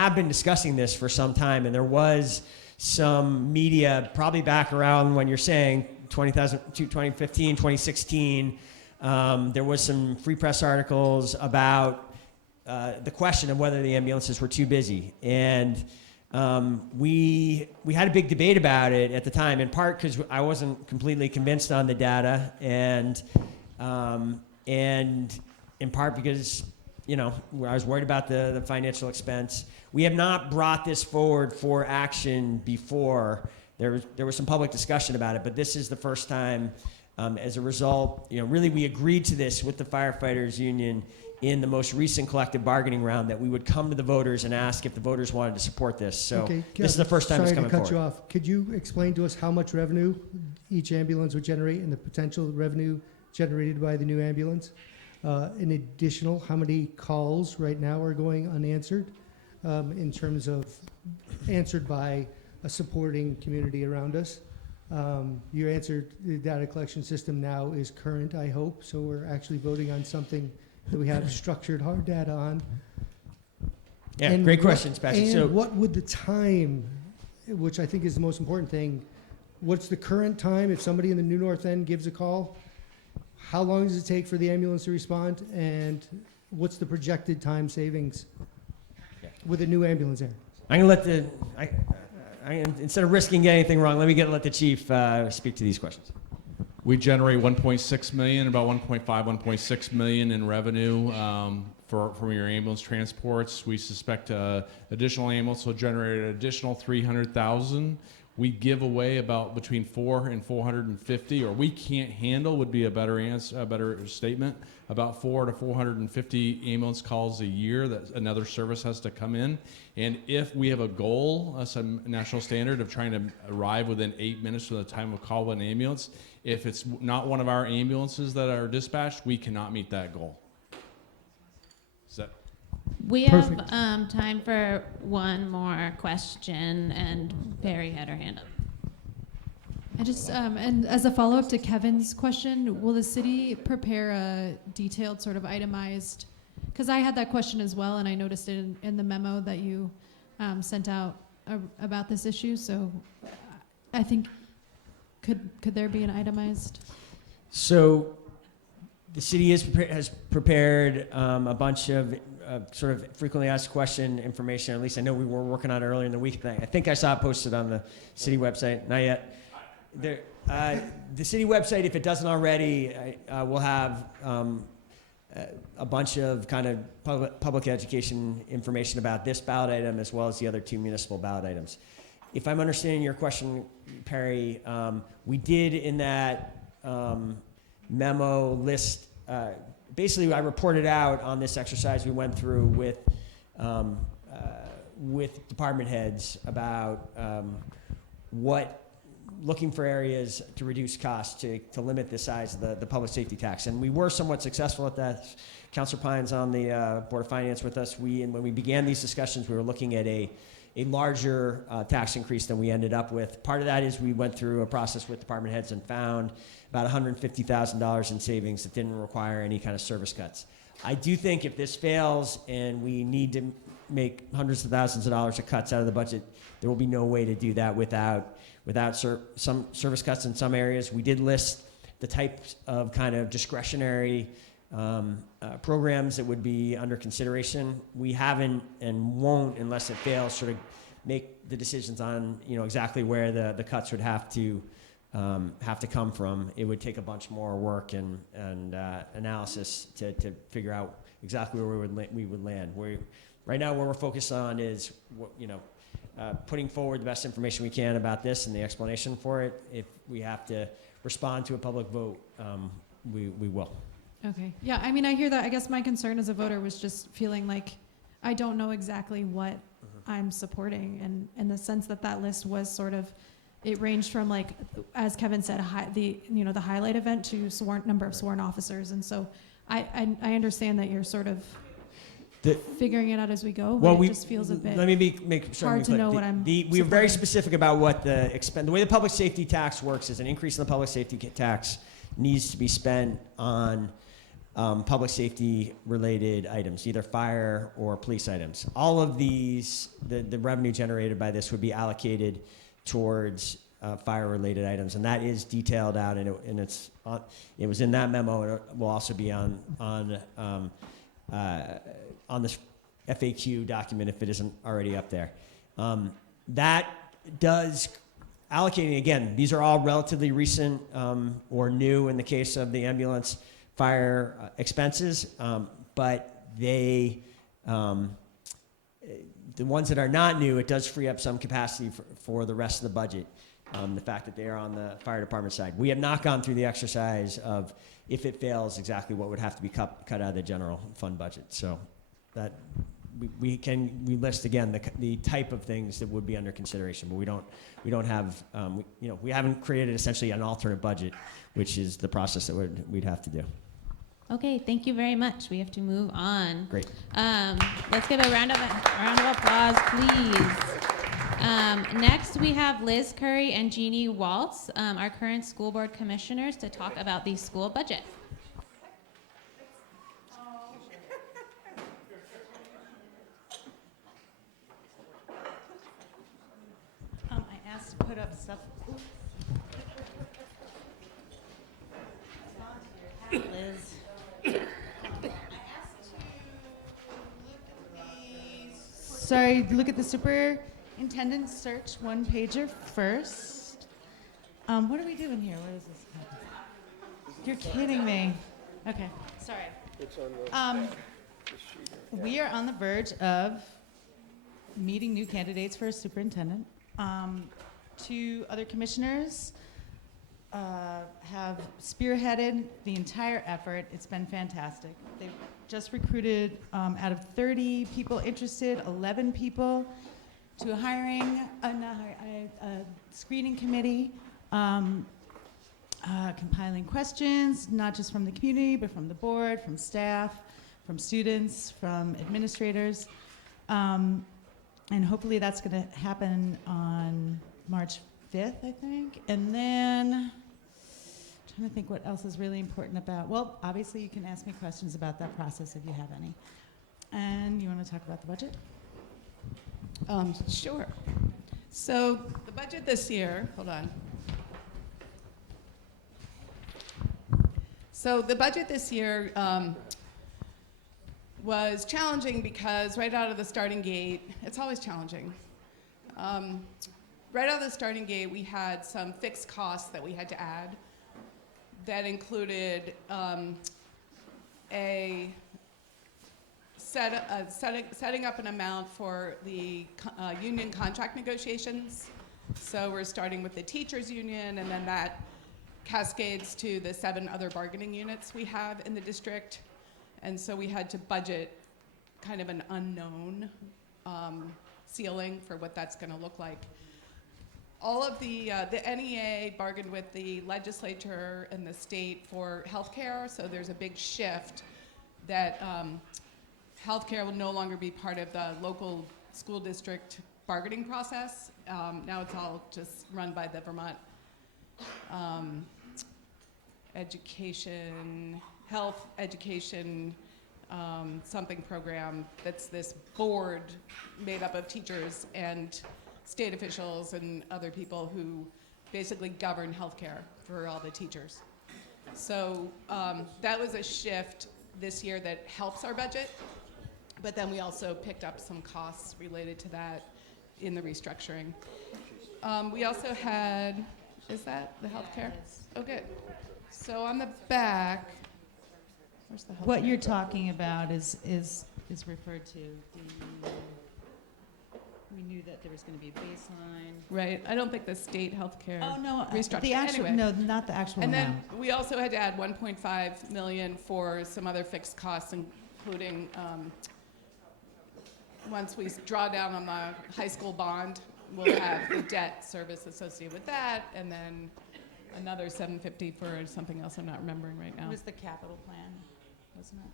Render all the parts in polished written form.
have been discussing this for some time, and there was some media probably back around when you're saying 2015, 2016. There was some free press articles about the question of whether the ambulances were too busy, and we had a big debate about it at the time, in part because I wasn't completely convinced on the data, and in part because I was worried about the financial expense. We have not brought this forward for action before. There was some public discussion about it, but this is the first time. As a result, really we agreed to this with the firefighters union in the most recent collective bargaining round, that we would come to the voters and ask if the voters wanted to support this. So okay, this is the first time it's coming forward. Sorry to cut you off. Could you explain to us how much revenue each ambulance would generate and the potential revenue generated by the new ambulance? In additional, how many calls right now are going unanswered in terms of answered by a supporting community around us? Your answer, the data collection system now is current, I hope, so we're actually voting on something that we have structured hard data on. Yeah, and great questions, Patrick. And so what would the time, which I think is the most important thing, what's the current time if somebody in the New North End gives a call? How long does it take for the ambulance to respond? And what's the projected time savings with a new ambulance there? I'm going to let instead of risking getting anything wrong, let the chief speak to these questions. We generate 1.6 million, about 1.5, 1.6 million in revenue from your ambulance transports. We suspect additional ambulance will generate an additional 300,000. We give away about between 4 and 450, or we can't handle would be a better answer, a better statement. About 4 to 450 ambulance calls a year that another service has to come in. And if we have a goal, some national standard of trying to arrive within 8 minutes from the time of call with an ambulance, if it's not one of our ambulances that are dispatched, we cannot meet that goal. Is that? We Perfect. have time for one more question, and Barry had her hand up. I just, and as a follow-up to Kevin's question, will the city prepare a detailed sort of itemized, because I had that question as well, and I noticed it in the memo that you sent out about this issue, so I think, could there be an itemized? So the city has prepared a bunch of sort of frequently asked question information. At least I know we were working on it earlier in the week. I think I saw it posted on the city website. Not yet. The city website, if it doesn't already, will have a bunch of kind of public education information about this ballot item as well as the other two municipal ballot items. If I'm understanding your question, Perry, we did in that memo list. Basically, I reported out on this exercise we went through with department heads about looking for areas to reduce costs to limit the size of the public safety tax. And we were somewhat successful at that. Councilor Pine's on the Board of Finance with us. When we began these discussions, we were looking at a larger tax increase than we ended up with. Part of that is we went through a process with department heads and found about $150,000 in savings that didn't require any kind of service cuts. I do think if this fails and we need to make hundreds of thousands of dollars of cuts out of the budget, there will be no way to do that without some service cuts in some areas. We did list the types of kind of discretionary programs that would be under consideration. We haven't and won't, unless it fails, sort of make the decisions on exactly where the cuts would have to come from. It would take a bunch more work and analysis to figure out exactly where we would land. Right now, what we're focused on is putting forward the best information we can about this and the explanation for it. If we have to respond to a public vote, we will. Okay. Yeah, I mean, I hear that. I guess my concern as a voter was just feeling like I don't know exactly what I'm supporting, and in the sense that list was sort of, it ranged from, like, as Kevin said, the highlight event to number of sworn officers, and so I understand that you're sort of figuring it out as we go. But it just feels a bit. Let me make sure hard to know what I'm. We are very specific about what the way the public safety tax works is an increase in the public safety tax needs to be spent on public safety related items, either fire or police items. All of these, the revenue generated by this would be allocated towards fire related items, and that is detailed out, and it was in that memo, and it will also be on this FAQ document if it isn't already up there. That does allocating, again, these are all relatively recent or new in the case of the ambulance fire expenses, but they, the ones that are not new, it does free up some capacity for the rest of the budget. The fact that they are on the fire department side. We have not gone through the exercise of, if it fails, exactly what would have to be cut out of the general fund budget. So that we list again the type of things that would be under consideration, but we don't have we haven't created essentially an alternate budget, which is the process that we'd have to do. Okay, thank you very much. We have to move on. Great. Let's give a round of applause, please. Next, we have Liz Curry and Jeannie Waltz, our current school board commissioners, to talk about the school budget. I asked to put up stuff. Liz. Sorry, look at the superintendent search one pager first. What are we doing here? What is this? You're kidding me. Okay, sorry. We are on the verge of meeting new candidates for a superintendent. Two other commissioners have spearheaded the entire effort. It's been fantastic. They've just recruited, out of 30 people interested, 11 people to a screening committee, compiling questions, not just from the community, but from the board, from staff, from students, from administrators. And hopefully that's going to happen on March 5th, I think. And then, trying to think what else is really important about, well, obviously you can ask me questions about that process if you have any. And you want to talk about the budget? Sure. So the budget this year, hold on. So the budget this year was challenging because right out of the starting gate, it's always challenging. Right out of the starting gate, we had some fixed costs that we had to add. That included setting up an amount for the union contract negotiations. So we're starting with the teachers union, and then that cascades to the 7 other bargaining units we have in the district. And so we had to budget kind of an unknown ceiling for what that's going to look like. All of the NEA bargained with the legislature and the state for healthcare, so there's a big shift that healthcare will no longer be part of the local school district bargaining process. Now it's all just run by the Vermont health education something program. That's this board made up of teachers and state officials and other people who basically govern healthcare for all the teachers. So that was a shift this year that helps our budget, but then we also picked up some costs related to that in the restructuring. We also had, is that the healthcare? Oh, good. So on the back, where's the healthcare? What you're talking about is referred to. We knew that there was going to be a baseline. Right. I don't think the state healthcare Oh no, restructuring. the actual Anyway. no, not the actual And amount. then we also had to add 1.5 million for some other fixed costs, including once we draw down on the high school bond, we'll have the debt service associated with that, and then another 750 for something else I'm not remembering right now. It was the capital plan, wasn't it?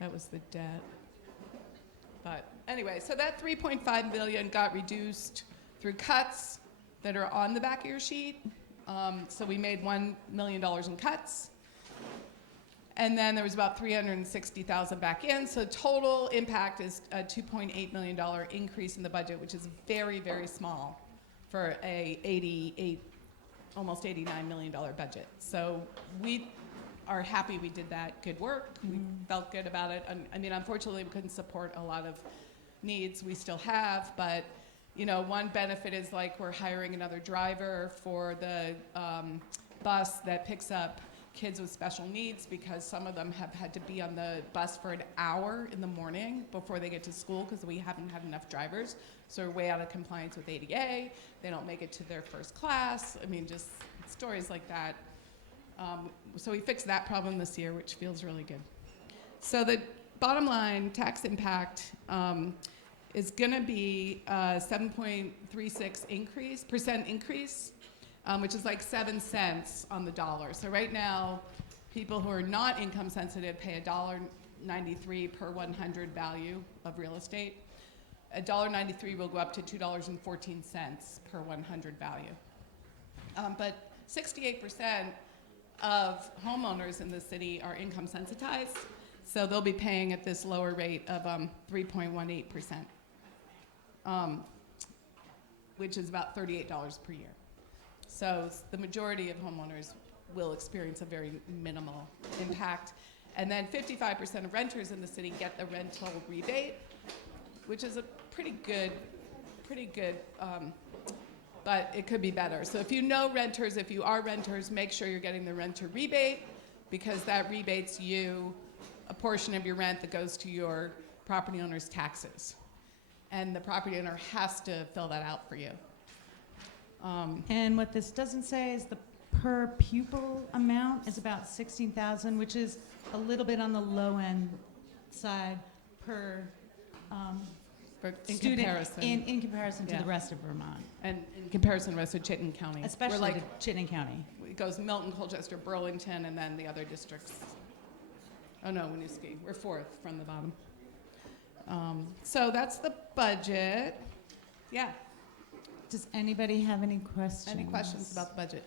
That was the debt. But anyway, so that 3.5 billion got reduced through cuts that are on the back of your sheet. So we made $1 million in cuts. And then there was about 360,000 back in. So total impact is a $2.8 million increase in the budget, which is very, very small for a almost $89 million budget. So we are happy we did that good work. We felt good about it. I mean, unfortunately, we couldn't support a lot of needs we still have, but you know, one benefit is like we're hiring another driver for the bus that picks up kids with special needs, because some of them have had to be on the bus for an hour in the morning before they get to school because we haven't had enough drivers. So we're way out of compliance with ADA. They don't make it to their first class. I mean, just stories like that. So we fixed that problem this year, which feels really good. So the bottom line tax impact is going to be a 7.36% increase, which is like 7 cents on the dollar. So right now, people who are not income sensitive pay $1.93 per 100 value of real estate. $1.93 will go up to $2.14 per 100 value. But 68% of homeowners in the city are income sensitized, so they'll be paying at this lower rate of 3.18%, which is about $38 per year. So the majority of homeowners will experience a very minimal impact. And then 55% of renters in the city get the rental rebate, which is a pretty good, but it could be better. So if you know renters, if you are renters, make sure you're getting the renter rebate, because that rebates you a portion of your rent that goes to your property owner's taxes. And the property owner has to fill that out for you. And what this doesn't say is the per pupil amount is about $16,000, which is a little bit on the low end side per In student comparison. in comparison to Yeah. the rest of Vermont, And in comparison to the rest of Chittenden County. especially We're like, to Chittenden County. it goes Milton, Colchester, Burlington, and then the other districts. Oh no, Winooski. We're fourth from the bottom. So that's the budget. Yeah. Does anybody have any questions? Any questions about the budget?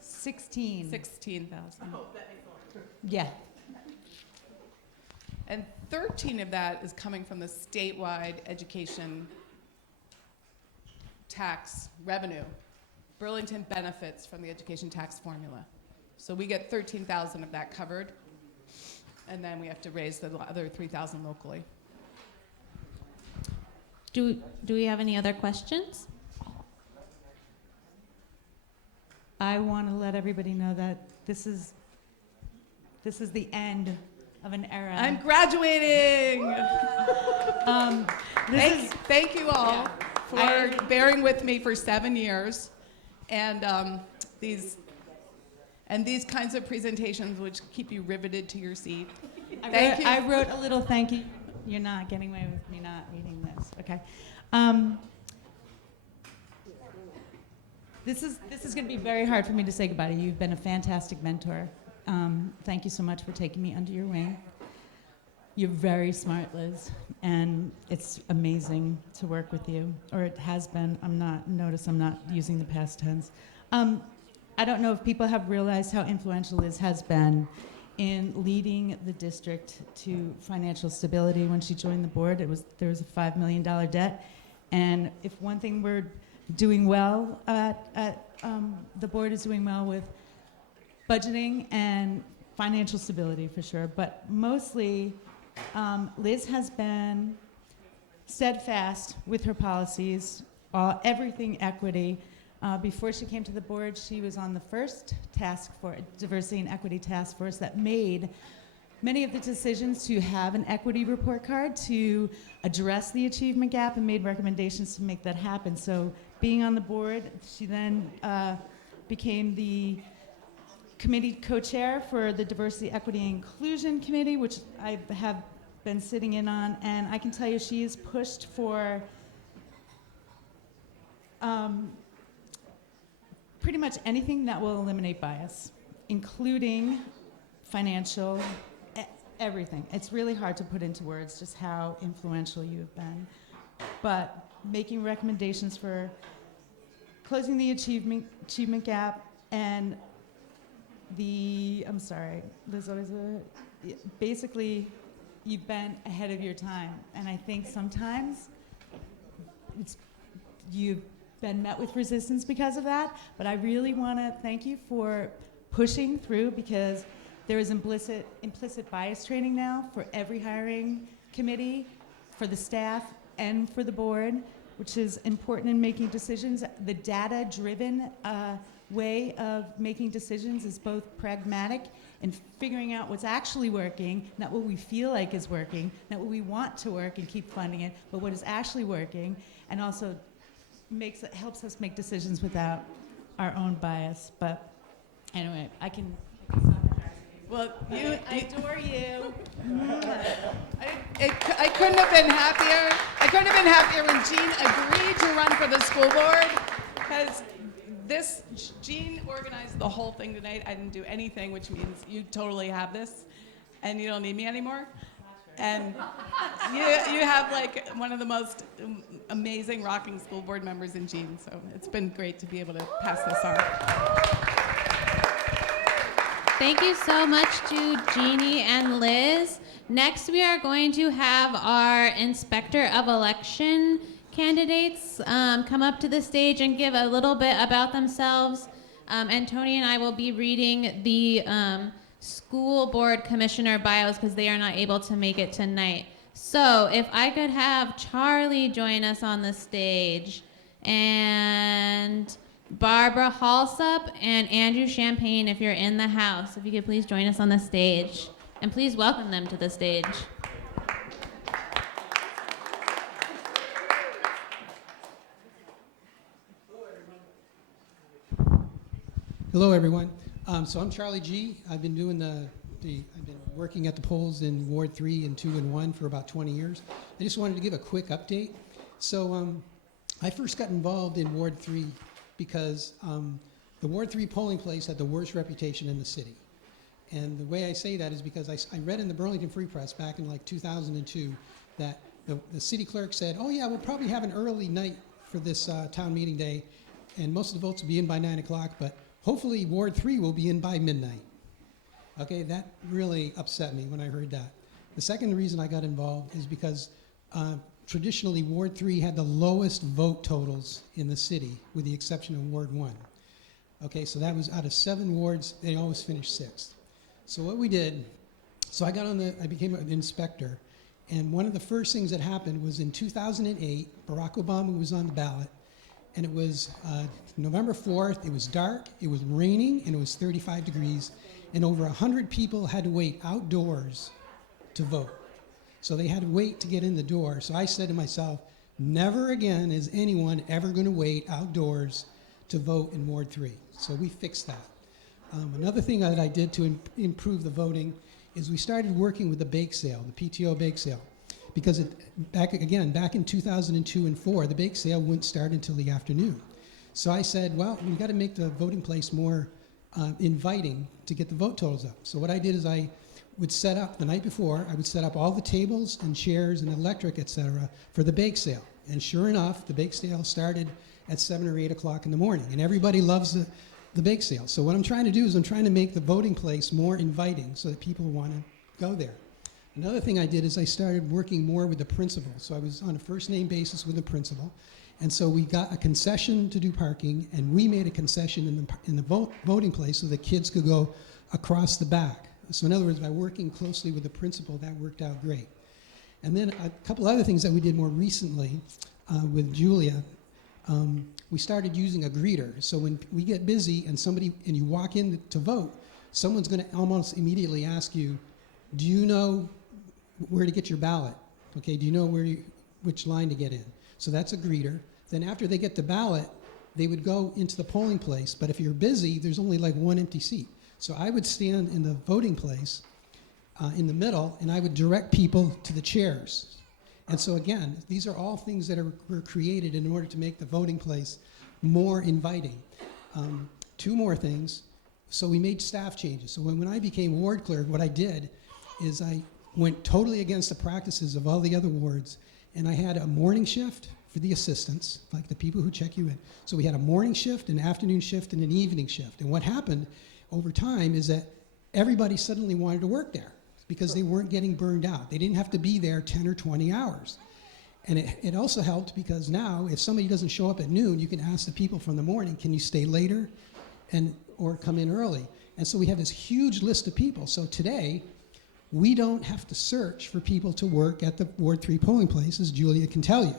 16. 16,000. Yeah. And 13 of that is coming from the statewide education tax revenue. Burlington benefits from the education tax formula. So we get 13,000 of that covered, and then we have to raise the other 3,000 locally. Do we have any other questions? I want to let everybody know that this is the end of an era. I'm graduating! This is Thank you all for bearing with me for 7 years, and these kinds of presentations which keep you riveted to your seat. Thank you. I wrote a little thank you. You're not getting away with me not reading this. Okay. This is going to be very hard for me to say goodbye to you. You've been a fantastic mentor. Thank you so much for taking me under your wing. You're very smart, Liz, and it's amazing to work with you, or it has been. Notice I'm not using the past tense. I don't know if people have realized how influential Liz has been in leading the district to financial stability. When she joined the board, there was a $5 million debt, and if one thing we're doing well at the board is doing well with budgeting and financial stability for sure, but mostly Liz has been steadfast with her policies, everything equity. Before she came to the board, she was on the first diversity and equity task force that made many of the decisions to have an equity report card to address the achievement gap and made recommendations to make that happen. So being on the board, she then became the committee co-chair for the Diversity, Equity, and Inclusion Committee, which I have been sitting in on, and I can tell you she has pushed for pretty much anything that will eliminate bias, including financial, everything. It's really hard to put into words just how influential you have been, but making recommendations for closing the achievement gap and I'm sorry, Liz, what is it? Basically, you've been ahead of your time. And I think sometimes you've been met with resistance because of that. But I really want to thank you for pushing through, because there is implicit bias training now for every hiring committee, for the staff, and for the board, which is important in making decisions. The data-driven way of making decisions is both pragmatic and figuring out what's actually working, not what we feel like is working, not what we want to work and keep funding it, but what is actually working, and also helps us make decisions without our own bias. But anyway, I can Well, I adore you. I couldn't have been happier. I couldn't have been happier when Jean agreed to run for the school board, because Jean organized the whole thing tonight. I didn't do anything, which means you totally have this, and you don't need me anymore. And you have like one of the most amazing rocking school board members in Jean, so it's been great to be able to pass this on. Thank you so much to Jeannie and Liz. Next, we are going to have our Inspector of Election candidates come up to the stage and give a little bit about themselves. And Tony and I will be reading the school board commissioner bios because they are not able to make it tonight. So if I could have Charlie join us on the stage, and Barbara Halsup and Andrew Champagne, if you're in the house, if you could please join us on the stage. And please welcome them to the stage. Hello, everyone. So I'm Charlie G. I've been doing I've been working at the polls in Ward 3 and 2 and 1 for about 20 years. I just wanted to give a quick update. So I first got involved in Ward 3 because the Ward 3 polling place had the worst reputation in the city. And the way I say that is because I read in the Burlington Free Press back in like 2002 that the city clerk said, oh yeah, we'll probably have an early night for this town meeting day, and most of the votes will be in by 9 o'clock, but hopefully Ward 3 will be in by midnight. Okay, that really upset me when I heard that. The second reason I got involved is because traditionally Ward 3 had the lowest vote totals in the city, with the exception of Ward 1. Okay, so that was out of 7 wards, they always finished 6th. So what we did, so I became an inspector, and one of the first things that happened was in 2008, Barack Obama was on the ballot, and it was November 4th, it was dark, it was raining, and it was 35 degrees, and over 100 people had to wait outdoors to vote. So they had to wait to get in the door. So I said to myself, never again is anyone ever going to wait outdoors to vote in Ward 3. So we fixed that. Another thing that I did to improve the voting is we started working with the bake sale, the PTO bake sale. Because back in 2002 and 4, the bake sale wouldn't start until the afternoon. So I said, well, we've got to make the voting place more inviting to get the vote totals up. So what I did is I would set up, the night before, I would set up all the tables and chairs and electric, et cetera, for the bake sale. And sure enough, the bake sale started at 7 or 8 o'clock in the morning. And everybody loves the bake sale. So what I'm trying to do is I'm trying to make the voting place more inviting so that people want to go there. Another thing I did is I started working more with the principal. So I was on a first name basis with the principal. And so we got a concession to do parking, and we made a concession in the voting place so the kids could go across the back. So in other words, by working closely with the principal, that worked out great. And then a couple other things that we did more recently with Julia, we started using a greeter. So when we get busy and you walk in to vote, someone's going to almost immediately ask you, do you know where to get your ballot? Okay, do you know which line to get in? So that's a greeter. Then after they get the ballot, they would go into the polling place. But if you're busy, there's only like one empty seat. So I would stand in the voting place in the middle, and I would direct people to the chairs. And so again, these are all things that were created in order to make the voting place more inviting. 2 more things. So we made staff changes. So when I became ward clerk, what I did is I went totally against the practices of all the other wards, and I had a morning shift for the assistants, like the people who check you in. So we had a morning shift, an afternoon shift, and an evening shift. And what happened over time is that everybody suddenly wanted to work there because they weren't getting burned out. They didn't have to be there 10 or 20 hours. And it also helped because now if somebody doesn't show up at noon, you can ask the people from the morning, can you stay later or come in early? And so we have this huge list of people. So today, we don't have to search for people to work at the Ward 3 polling place, as Julia can tell you.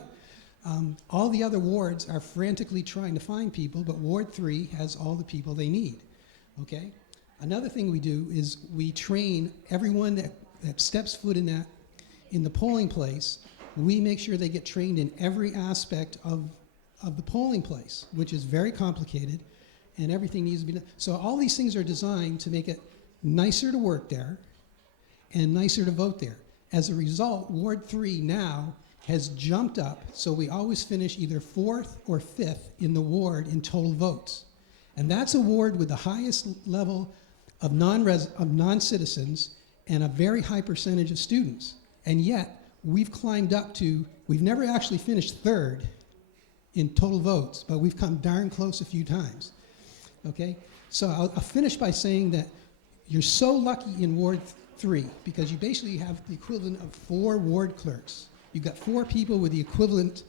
All the other wards are frantically trying to find people, but Ward 3 has all the people they need, okay? Another thing we do is we train everyone that steps foot in the polling place. We make sure they get trained in every aspect of the polling place, which is very complicated, and everything needs to be done. So all these things are designed to make it nicer to work there and nicer to vote there. As a result, Ward 3 now has jumped up, so we always finish either 4th or 5th in the ward in total votes. And that's a ward with the highest level of non-citizens and a very high percentage of students. And yet, we've climbed up to, we've never actually finished 3rd in total votes, but we've come darn close a few times, okay? So I'll finish by saying that you're so lucky in Ward 3 because you basically have the equivalent of 4 ward clerks. You've got 4 people with the equivalent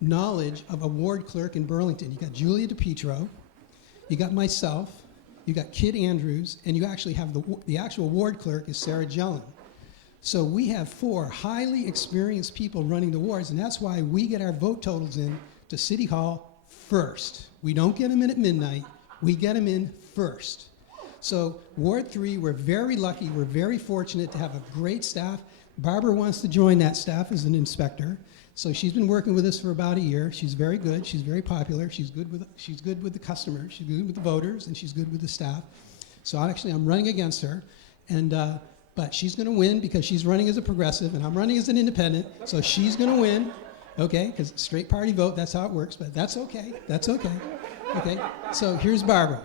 knowledge of a ward clerk in Burlington. You got Julia DePietro, you got myself, you got Kid Andrews, and you actually have the actual ward clerk is Sarah Jellin. So we have 4 highly experienced people running the wards, and that's why we get our vote totals in to City Hall first. We don't get them in at midnight, we get them in first. So Ward 3, we're very lucky, we're very fortunate to have a great staff. Barbara wants to join that staff as an inspector. So she's been working with us for about a year. She's very good, she's very popular, she's good with the customers, she's good with the voters, and she's good with the staff. So I'm running against her, and but she's gonna win because she's running as a progressive and I'm running as an independent, so she's gonna win, okay? Because straight party vote, that's how it works, but that's okay, okay? So here's Barbara.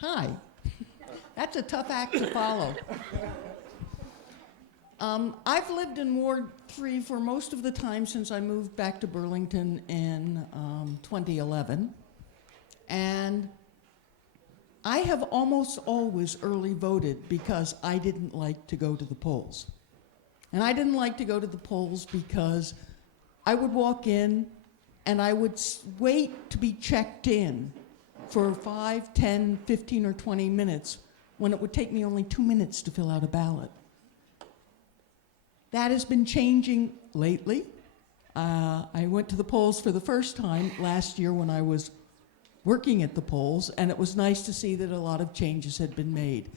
Hi. That's a tough act to follow. I've lived in Ward 3 for most of the time since I moved back to Burlington in 2011. And I have almost always early voted because I didn't like to go to the polls. And I didn't like to go to the polls because I would walk in and I would wait to be checked in for 5, 10, 15, or 20 minutes when it would take me only 2 minutes to fill out a ballot. That has been changing lately. I went to the polls for the first time last year when I was working at the polls, and it was nice to see that a lot of changes had been made.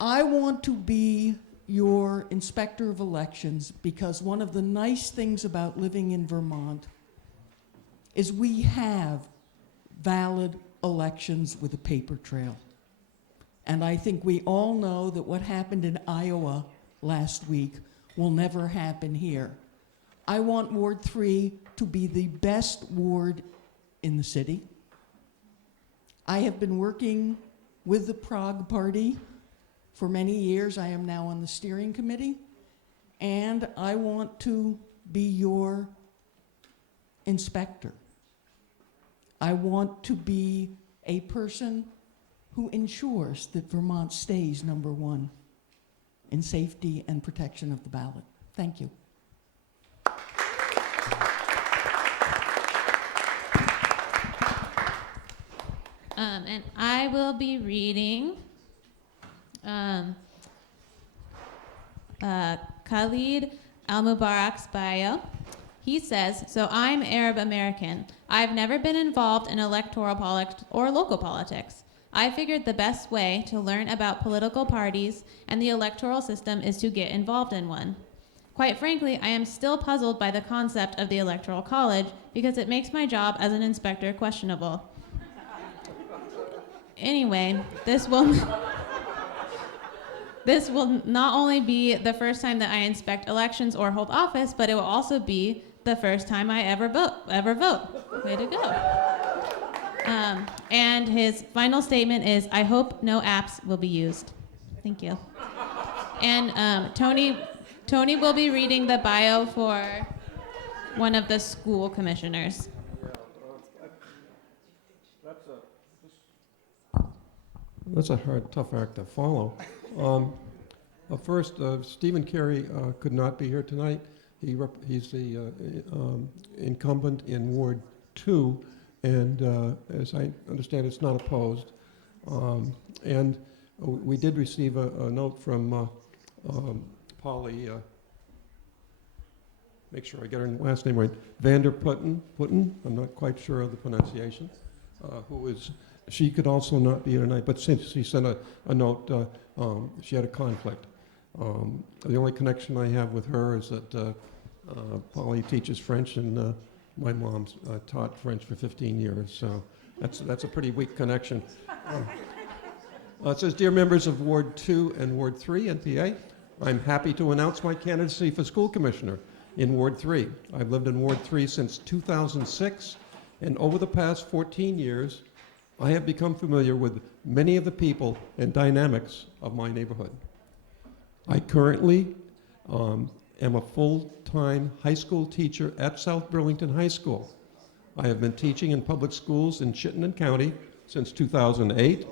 I want to be your inspector of elections because one of the nice things about living in Vermont is we have valid elections with a paper trail. And I think we all know that what happened in Iowa last week will never happen here. I want Ward 3 to be the best ward in the city. I have been working with the Prague Party for many years. I am now on the steering committee, and I want to be your inspector. I want to be a person who ensures that Vermont stays #1 in safety and protection of the ballot. Thank you. And I will be reading Khalid Al-Mubarak's bio. He says, so I'm Arab American. I've never been involved in electoral politics or local politics. I figured the best way to learn about political parties and the electoral system is to get involved in one. Quite frankly, I am still puzzled by the concept of the Electoral College because it makes my job as an inspector questionable. Anyway, this will not only be the first time that I inspect elections or hold office, but it will also be the first time I ever vote. Way to go. And his final statement is, I hope no apps will be used. Thank you. And Tony will be reading the bio for one of the school commissioners. That's a hard, tough act to follow. First, Stephen Carey could not be here tonight. He's the incumbent in Ward 2, and as I understand, it's not opposed. And we did receive a note from Polly, make sure I get her last name right, Vander Putten, I'm not quite sure of the pronunciation, who is, she could also not be here tonight, but since she sent a note, she had a conflict. The only connection I have with her is that Polly teaches French, and my mom's taught French for 15 years, so that's a pretty weak connection. It says, "Dear members of Ward 2 and Ward 3, NPA, I'm happy to announce my candidacy for school commissioner in Ward 3. I've lived in Ward 3 since 2006, and over the past 14 years, I have become familiar with many of the people and dynamics of my neighborhood. I currently am a full-time high school teacher at South Burlington High School. I have been teaching in public schools in Chittenden County since 2008.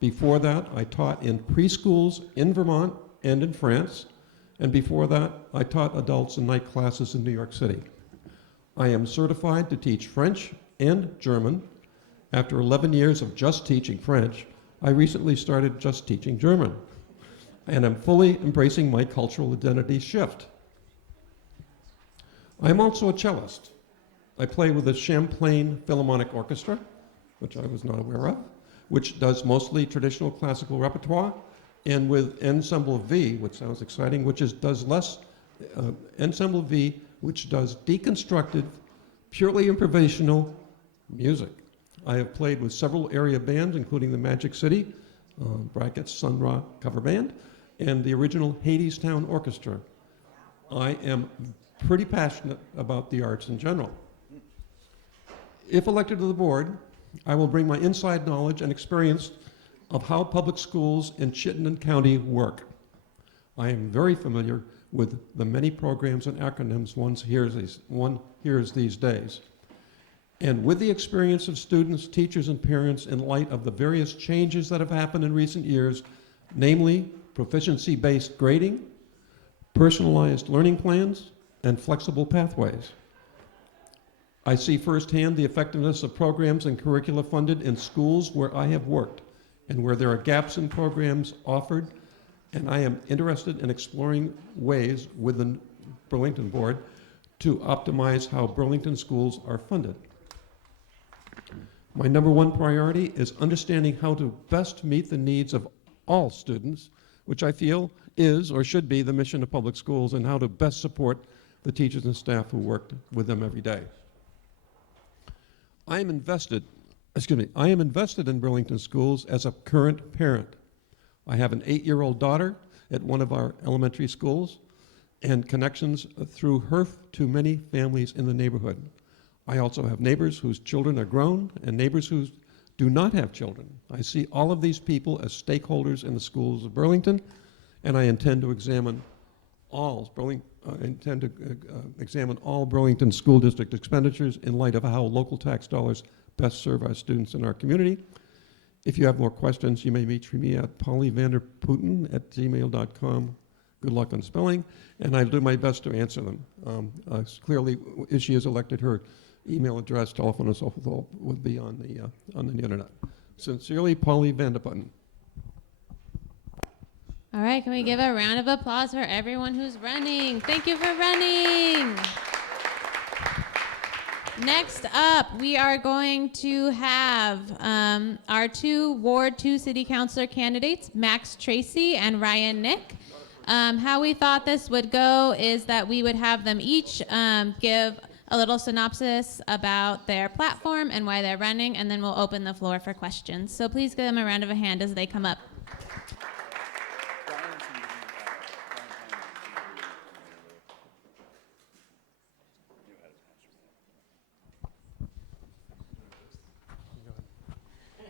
Before that, I taught in preschools in Vermont and in France. And before that, I taught adults and night classes in New York City. I am certified to teach French and German. After 11 years of just teaching French, I recently started just teaching German. And I'm fully embracing my cultural identity shift. I'm also a cellist. I play with the Champlain Philharmonic Orchestra, which I was not aware of, which does mostly traditional classical repertoire, and with Ensemble V, which sounds exciting, does less, Ensemble V, which does deconstructed, purely improvisational music. I have played with several area bands, including the Magic City, brackets Sun Ra cover band, and the original Hadestown Orchestra. I am pretty passionate about the arts in general. If elected to the board, I will bring my inside knowledge and experience of how public schools in Chittenden County work. I am very familiar with the many programs and acronyms one hears these days. And with the experience of students, teachers, and parents in light of the various changes that have happened in recent years, namely proficiency-based grading, personalized learning plans, and flexible pathways. I see firsthand the effectiveness of programs and curricula funded in schools where I have worked and where there are gaps in programs offered, and I am interested in exploring ways with the Burlington Board to optimize how Burlington schools are funded. My number one priority is understanding how to best meet the needs of all students, which I feel is or should be the mission of public schools, and how to best support the teachers and staff who work with them every day. I am invested in Burlington schools as a current parent. I have an 8-year-old daughter at one of our elementary schools and connections through her to many families in the neighborhood. I also have neighbors whose children are grown and neighbors who do not have children. I see all of these people as stakeholders in the schools of Burlington, and I intend to examine all Burlington School District expenditures in light of how local tax dollars best serve our students in our community. If you have more questions, you may reach me at pollyvanderputten@gmail.com. Good luck on spelling, and I'll do my best to answer them. Clearly, if she is elected, her email address, telephone, and so forth would be on the internet. Sincerely, Polly Vanderputten. All right, can we give a round of applause for everyone who's running? Thank you for running. Next up, we are going to have our two Ward 2 City Councilor candidates, Max Tracy and Ryan Nick. How we thought this would go is that we would have them each give a little synopsis about their platform and why they're running, and then we'll open the floor for questions. So please give them a round of a hand as they come up.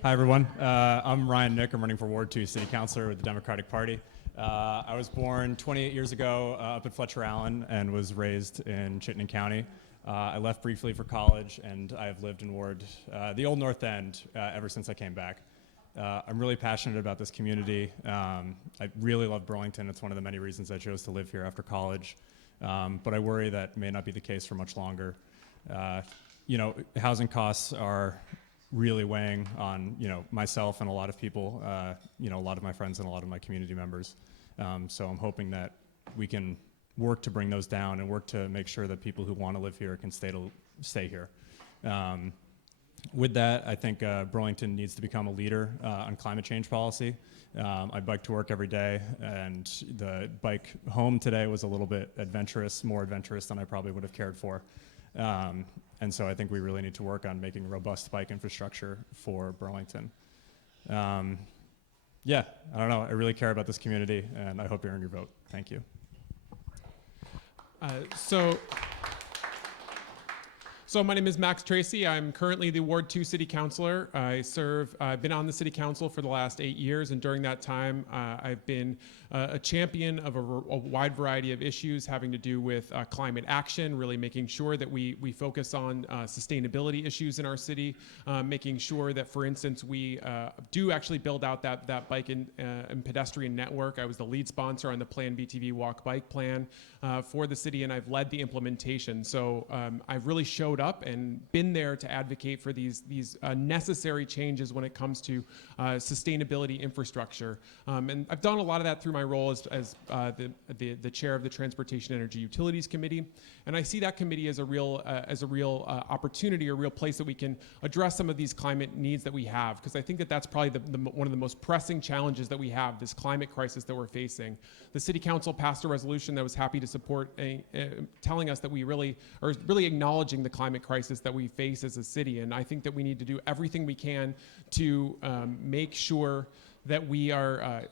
Hi, everyone. I'm Ryan Nick. I'm running for Ward 2 City Councilor with the Democratic Party. I was born 28 years ago up at Fletcher Allen and was raised in Chittenden County. I left briefly for college, and I've lived in the old North End, ever since I came back. I'm really passionate about this community. I really love Burlington. It's one of the many reasons I chose to live here after college. But I worry that may not be the case for much longer. Housing costs are really weighing on, myself and a lot of people, a lot of my friends and a lot of my community members. So I'm hoping that we can work to bring those down and work to make sure that people who want to live here can stay here. With that, I think Burlington needs to become a leader on climate change policy. I bike to work every day, and the bike home today was a little bit more adventurous than I probably would have cared for. And so I think we really need to work on making robust bike infrastructure for Burlington. I don't know. I really care about this community, and I hope you earn your vote. Thank you. So my name is Max Tracy. I'm currently the Ward 2 City Councilor. I've been on the City Council for the last 8 years, and during that time, I've been a champion of a wide variety of issues having to do with climate action, really making sure that we focus on sustainability issues in our city, making sure that, for instance, we do actually build out that bike and pedestrian network. I was the lead sponsor on the Plan BTV Walk Bike Plan for the city, and I've led the implementation. So I've really showed up and been there to advocate for these necessary changes when it comes to sustainability infrastructure. And I've done a lot of that through my role as the chair of the Transportation Energy Utilities Committee. And I see that committee as a real opportunity, a real place that we can address some of these climate needs that we have. Because I think that that's probably one of the most pressing challenges that we have, this climate crisis that we're facing. The City Council passed a resolution that was happy to support telling us that we really are acknowledging the climate crisis that we face as a city. And I think that we need to do everything we can to make sure that we are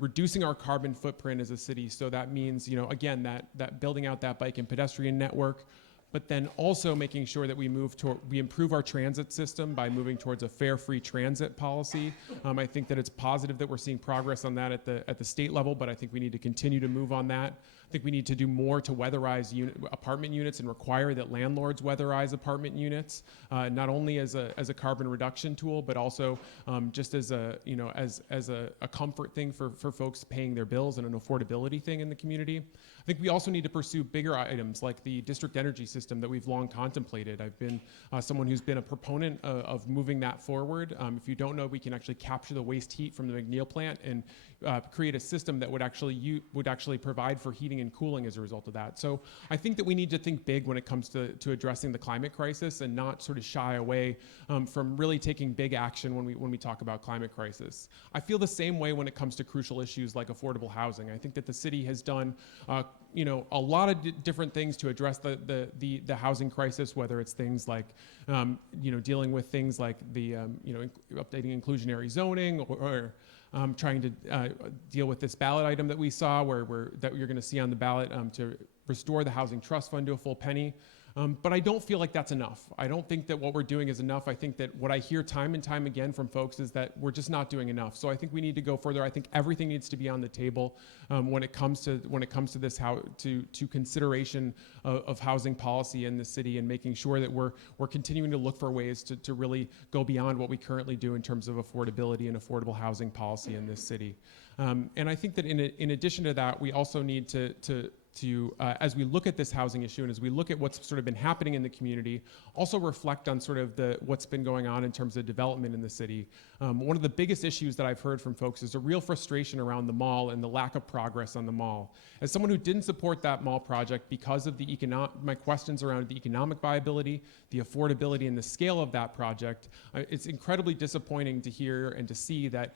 reducing our carbon footprint as a city. So that means, again, that building out that bike and pedestrian network, but then also making sure that we improve our transit system by moving towards a fare, free transit policy. I think that it's positive that we're seeing progress on that at the state level, but I think we need to continue to move on that. I think we need to do more to weatherize apartment units and require that landlords weatherize apartment units, not only as a carbon reduction tool, but also just as a comfort thing for folks paying their bills and an affordability thing in the community. I think we also need to pursue bigger items like the district energy system that we've long contemplated. I've been someone who's been a proponent of moving that forward. If you don't know, we can actually capture the waste heat from the McNeil plant and create a system that would actually provide for heating and cooling as a result of that. So I think that we need to think big when it comes to addressing the climate crisis and not sort of shy away from really taking big action when we talk about climate crisis. I feel the same way when it comes to crucial issues like affordable housing. I think that the city has done a lot of different things to address the housing crisis, whether it's things like dealing with things like the updating inclusionary zoning or trying to deal with this ballot item that we saw that you're going to see on the ballot to restore the housing trust fund to a full penny. But I don't feel like that's enough. I don't think that what we're doing is enough. I think that what I hear time and time again from folks is that we're just not doing enough. So I think we need to go further. I think everything needs to be on the table when it comes to this to consideration of housing policy in the city and making sure that we're continuing to look for ways to really go beyond what we currently do in terms of affordability and affordable housing policy in this city. And I think that in addition to that, we also need to as we look at this housing issue and as we look at what's sort of been happening in the community, also reflect on sort of what's been going on in terms of development in the city. One of the biggest issues that I've heard from folks is a real frustration around the mall and the lack of progress on the mall. As someone who didn't support that mall project because of my questions around the economic viability, the affordability, and the scale of that project, it's incredibly disappointing to hear and to see that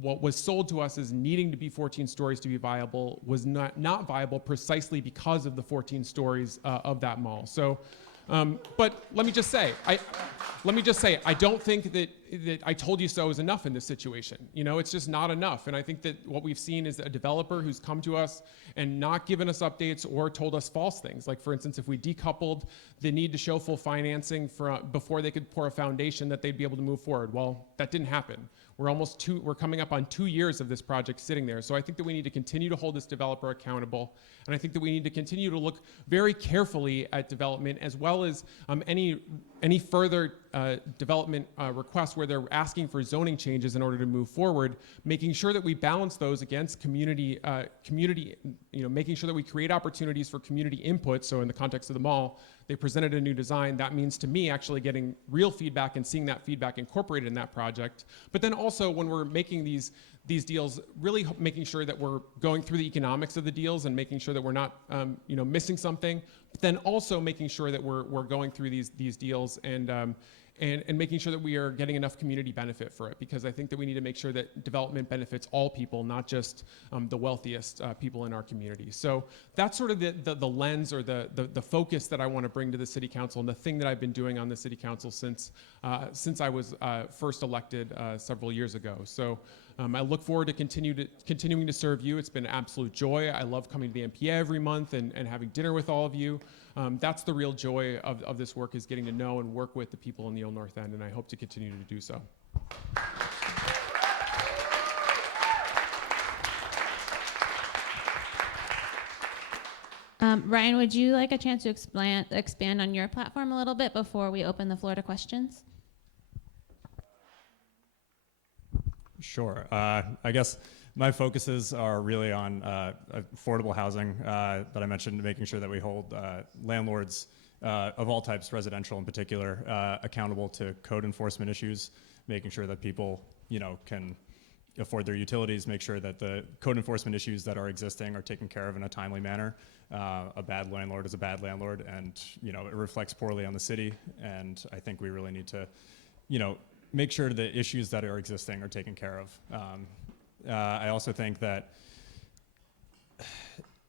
what was sold to us as needing to be 14 stories to be viable was not viable precisely because of the 14 stories of that mall. So, but let me just say, I don't think that I told you so is enough in this situation. It's just not enough. And I think that what we've seen is a developer who's come to us and not given us updates or told us false things. Like, for instance, if we decoupled the need to show full financing before they could pour a foundation, that they'd be able to move forward. Well, that didn't happen. We're coming up on 2 years of this project sitting there. So I think that we need to continue to hold this developer accountable. And I think that we need to continue to look very carefully at development, as well as any further development requests where they're asking for zoning changes in order to move forward, making sure that we balance those against community, making sure that we create opportunities for community input. So in the context of the mall, they presented a new design. That means to me actually getting real feedback and seeing that feedback incorporated in that project. But then also when we're making these deals, really making sure that we're going through the economics of the deals and making sure that we're not missing something. But then also making sure that we're going through these deals and making sure that we are getting enough community benefit for it, because I think that we need to make sure that development benefits all people, not just the wealthiest people in our community. So that's sort of the lens or the focus that I want to bring to the City Council, and the thing that I've been doing on the City Council since I was first elected several years ago. So I look forward to continuing to serve you. It's been an absolute joy. I love coming to the NPA every month and having dinner with all of you. That's the real joy of this work, is getting to know and work with the people in the Old North End, and I hope to continue to do so. Ryan, would you like a chance to expand on your platform a little bit before we open the floor to questions? Sure. I guess my focuses are really on affordable housing that I mentioned, making sure that we hold landlords of all types, residential in particular, accountable to code enforcement issues, making sure that people, can afford their utilities, make sure that the code enforcement issues that are existing are taken care of in a timely manner. A bad landlord is a bad landlord, and it reflects poorly on the city. And I think we really need to, make sure the issues that are existing are taken care of. I also think that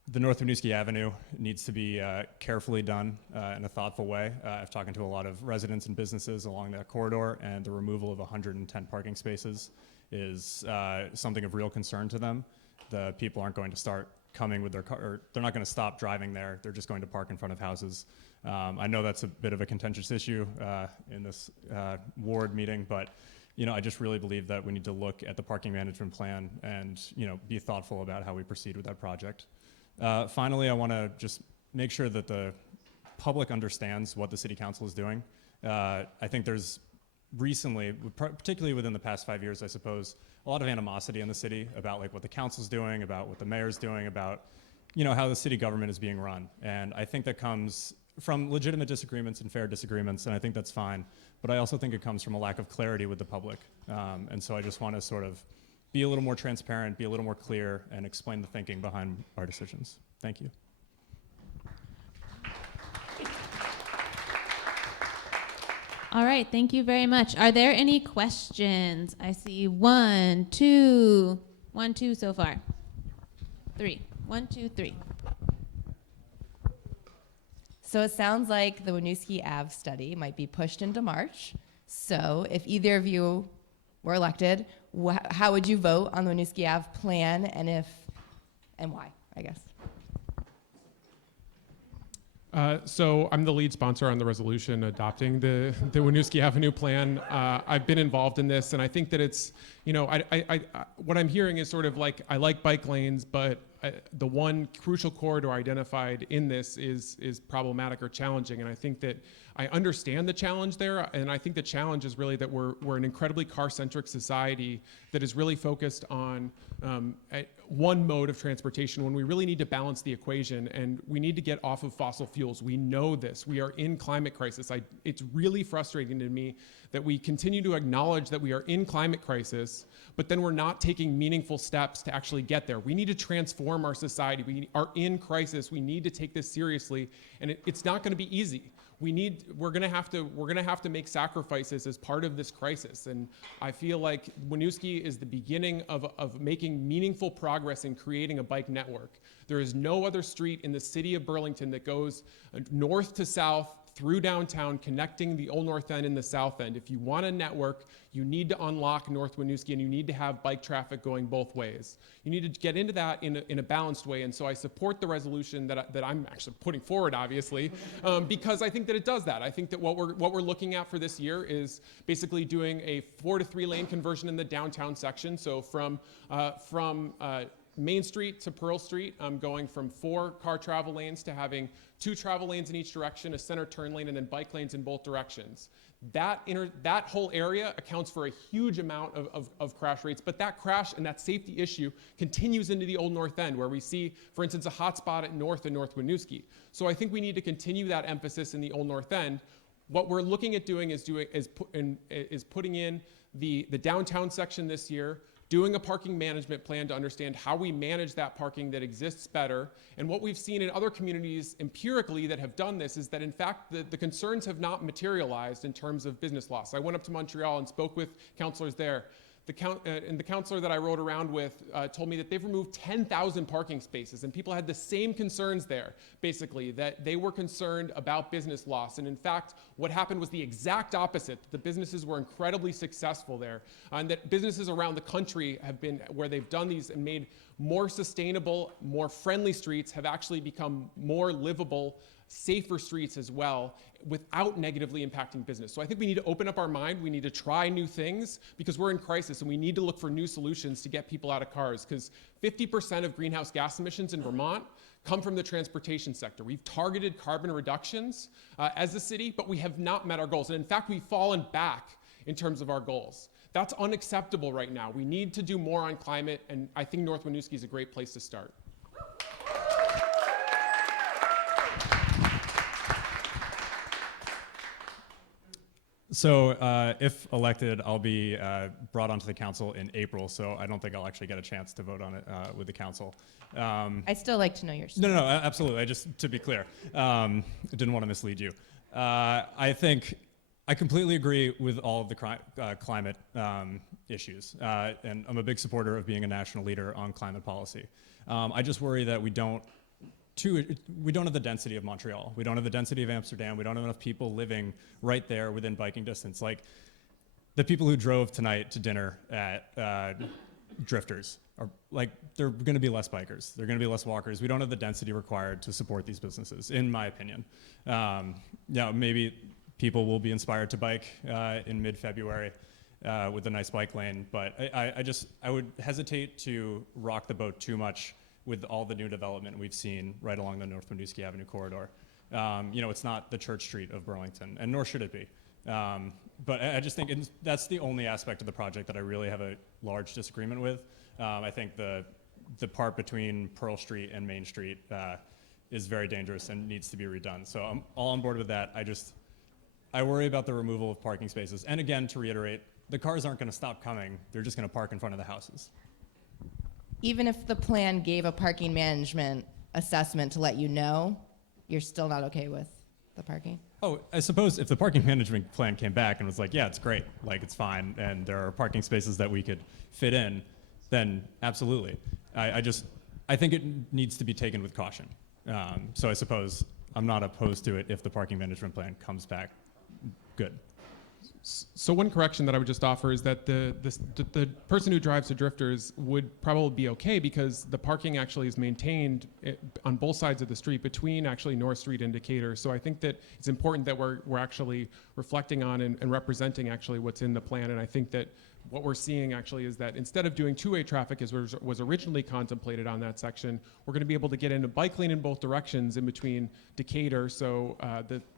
the North Winooski Avenue needs to be carefully done in a thoughtful way. I've talked to a lot of residents and businesses along that corridor, and the removal of 110 parking spaces is something of real concern to them. The people aren't going to start coming with their car, or they're not going to stop driving there. They're just going to park in front of houses. I know that's a bit of a contentious issue in this ward meeting, but I just really believe that we need to look at the parking management plan and be thoughtful about how we proceed with that project. Finally, I want to just make sure that the public understands what the City Council is doing. I think there's recently, particularly within the past 5 years, I suppose, a lot of animosity in the city about what the council's doing, about what the mayor's doing, about how the city government is being run. And I think that comes from legitimate disagreements and fair disagreements, and I think that's fine. But I also think it comes from a lack of clarity with the public. And so I just want to sort of be a little more transparent, be a little more clear, and explain the thinking behind our decisions. Thank you. All right, thank you very much. Are there any questions? I see 1, 2 so far. 3. 1, 2, 3. So it sounds like the Winooski Ave study might be pushed into March. So if either of you were elected, how would you vote on the Winooski Ave plan, and why, I guess? So I'm the lead sponsor on the resolution adopting the Winooski Avenue plan. I've been involved in this, and I think that it's, what I'm hearing is sort of like, I like bike lanes, but the one crucial corridor identified in this is problematic or challenging. And I think that I understand the challenge there, and I think the challenge is really that we're an incredibly car-centric society that is really focused on one mode of transportation when we really need to balance the equation, and we need to get off of fossil fuels. We know this. We are in climate crisis. It's really frustrating to me that we continue to acknowledge that we are in climate crisis, but then we're not taking meaningful steps to actually get there. We need to transform our society. We are in crisis. We need to take this seriously, and it's not going to be easy. We're going to have to make sacrifices as part of this crisis. And I feel like Winooski is the beginning of making meaningful progress in creating a bike network. There is no other street in the city of Burlington that goes north to south through downtown, connecting the Old North End and the South End. If you want a network, you need to unlock North Winooski, and you need to have bike traffic going both ways. You need to get into that in a balanced way, and so I support the resolution that I'm actually putting forward, obviously, because I think that it does that. I think that what we're looking at for this year is basically doing a 4 to 3 lane conversion in the downtown section. So from Main Street to Pearl Street, going from 4 car travel lanes to having 2 travel lanes in each direction, a center turn lane, and then bike lanes in both directions. That whole area accounts for a huge amount of crash rates, but that crash and that safety issue continues into the Old North End, where we see, for instance, a hot spot at North and North Winooski. So I think we need to continue that emphasis in the Old North End. What we're looking at doing is putting in the downtown section this year, doing a parking management plan to understand how we manage that parking that exists better. And what we've seen in other communities empirically that have done this is that, in fact, the concerns have not materialized in terms of business loss. I went up to Montreal and spoke with counselors there. And the counselor that I rode around with told me that they've removed 10,000 parking spaces, and people had the same concerns there, basically, that they were concerned about business loss. And in fact, what happened was the exact opposite. The businesses were incredibly successful there, and that businesses around the country have been, where they've done these and made more sustainable, more friendly streets, have actually become more livable, safer streets as well, without negatively impacting business. So I think we need to open up our mind. We need to try new things because we're in crisis, and we need to look for new solutions to get people out of cars, because 50% of greenhouse gas emissions in Vermont come from the transportation sector. We've targeted carbon reductions as a city, but we have not met our goals. And in fact, we've fallen back in terms of our goals. That's unacceptable right now. We need to do more on climate, and I think North Winooski is a great place to start. So if elected, I'll be brought onto the council in April, so I don't think I'll actually get a chance to vote on it with the council. I'd still like to know your story. No, absolutely. Just to be clear, I didn't want to mislead you. I think I completely agree with all of the climate issues, and I'm a big supporter of being a national leader on climate policy. I just worry that we don't have the density of Montreal. We don't have the density of Amsterdam. We don't have enough people living right there within biking distance. Like the people who drove tonight to dinner at Drifters are like, they're going to be less bikers. They're going to be less walkers. We don't have the density required to support these businesses, in my opinion. Maybe people will be inspired to bike in mid-February with a nice bike lane, but I would hesitate to rock the boat too much with all the new development we've seen right along the North Winooski Avenue corridor. It's not the Church Street of Burlington, and nor should it be. But I just think that's the only aspect of the project that I really have a large disagreement with. I think the part between Pearl Street and Main Street is very dangerous and needs to be redone. So I'm all on board with that. I worry about the removal of parking spaces. And again, to reiterate, the cars aren't going to stop coming. They're just going to park in front of the houses. Even if the plan gave a parking management assessment to let you know, you're still not okay with the parking? Oh, I suppose if the parking management plan came back and was like, yeah, it's great, like it's fine, and there are parking spaces that we could fit in, then absolutely. I think it needs to be taken with caution. So I suppose I'm not opposed to it if the parking management plan comes back good. So one correction that I would just offer is that the person who drives to Drifters would probably be okay, because the parking actually is maintained on both sides of the street between actually North Street and Decatur. So I think that it's important that we're actually reflecting on and representing actually what's in the plan. And I think that what we're seeing actually is that instead of doing two-way traffic as was originally contemplated on that section, we're going to be able to get in a bike lane in both directions in between Decatur, so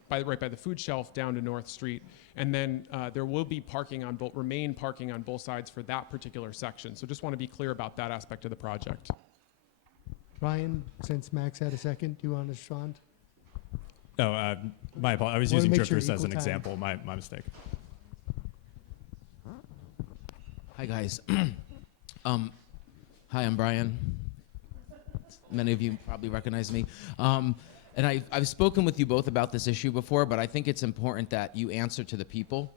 right by the food shelf, down to North Street. And then there will be remain parking on both sides for that particular section. So just want to be clear about that aspect of the project. Ryan, since Max had a second, do you want to respond? No, my apologies. I was using Drifters as an example. My mistake. Hi, guys. Hi, I'm Brian. Many of you probably recognize me. And I've spoken with you both about this issue before, but I think it's important that you answer to the people.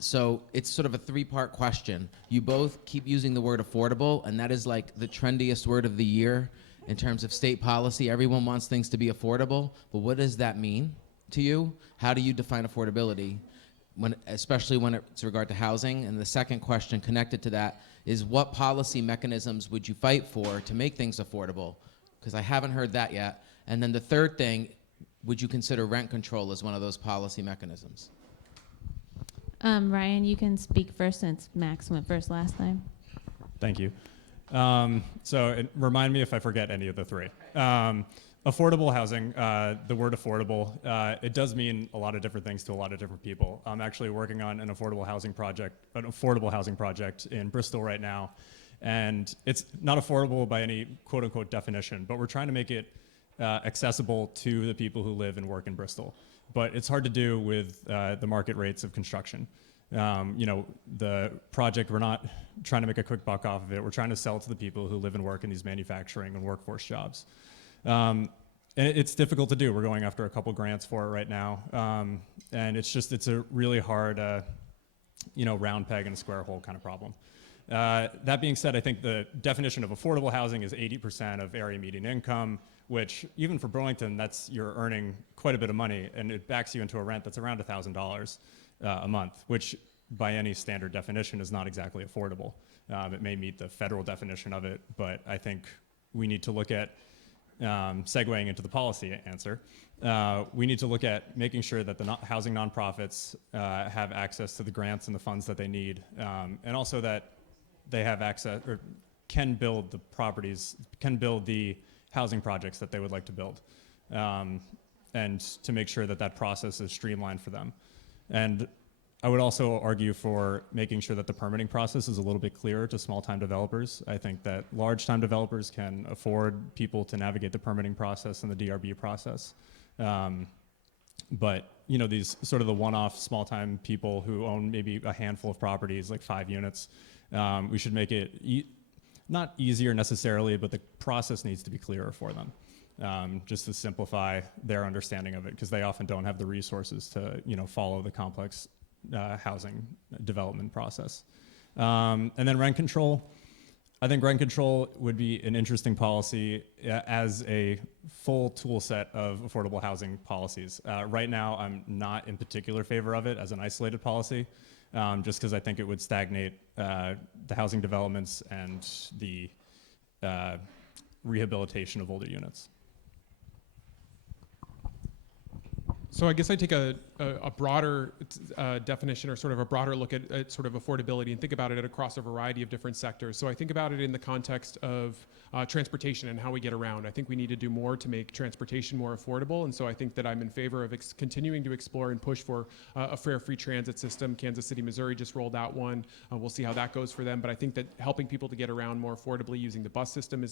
So it's sort of a three-part question. You both keep using the word affordable, and that is like the trendiest word of the year in terms of state policy. Everyone wants things to be affordable, but what does that mean to you? How do you define affordability, especially when it's regard to housing? And the second question connected to that is, what policy mechanisms would you fight for to make things affordable? Because I haven't heard that yet. And then the third thing, would you consider rent control as one of those policy mechanisms? Ryan, you can speak first since Max went first last time. Thank you. Remind me if I forget any of the three. Affordable housing, the word affordable, it does mean a lot of different things to a lot of different people. I'm actually working on an affordable housing project in Bristol right now. And it's not affordable by any quote unquote definition, but we're trying to make it accessible to the people who live and work in Bristol. But it's hard to do with the market rates of construction. The project, we're not trying to make a quick buck off of it. We're trying to sell it to the people who live and work in these manufacturing and workforce jobs. And it's difficult to do. We're going after a couple grants for it right now. And it's a really hard, round peg in a square hole kind of problem. That being said, I think the definition of affordable housing is 80% of area median income, which even for Burlington, you're earning quite a bit of money, and it backs you into a rent that's around $1,000 a month, which by any standard definition is not exactly affordable. It may meet the federal definition of it, but I think we need to look at, segueing into the policy answer, we need to look at making sure that the housing nonprofits have access to the grants and the funds that they need, and also that they have access or can build the properties, can build the housing projects that they would like to build, and to make sure that that process is streamlined for them. And I would also argue for making sure that the permitting process is a little bit clearer to small-time developers. I think that large-time developers can afford people to navigate the permitting process and the DRB process. But these sort of the one-off small-time people who own maybe a handful of properties, like 5 units, we should make it not easier necessarily, but the process needs to be clearer for them, just to simplify their understanding of it, because they often don't have the resources to follow the complex housing development process. And then rent control. I think rent control would be an interesting policy as a full tool set of affordable housing policies. Right now, I'm not in particular favor of it as an isolated policy, just because I think it would stagnate the housing developments and the rehabilitation of older units. So I guess I take a broader definition, or sort of a broader look at sort of affordability, and think about it across a variety of different sectors. So I think about it in the context of transportation and how we get around. I think we need to do more to make transportation more affordable, and so I think that I'm in favor of continuing to explore and push for a fair free transit system. Kansas City, Missouri just rolled out one. We'll see how that goes for them, but I think that helping people to get around more affordably using the bus system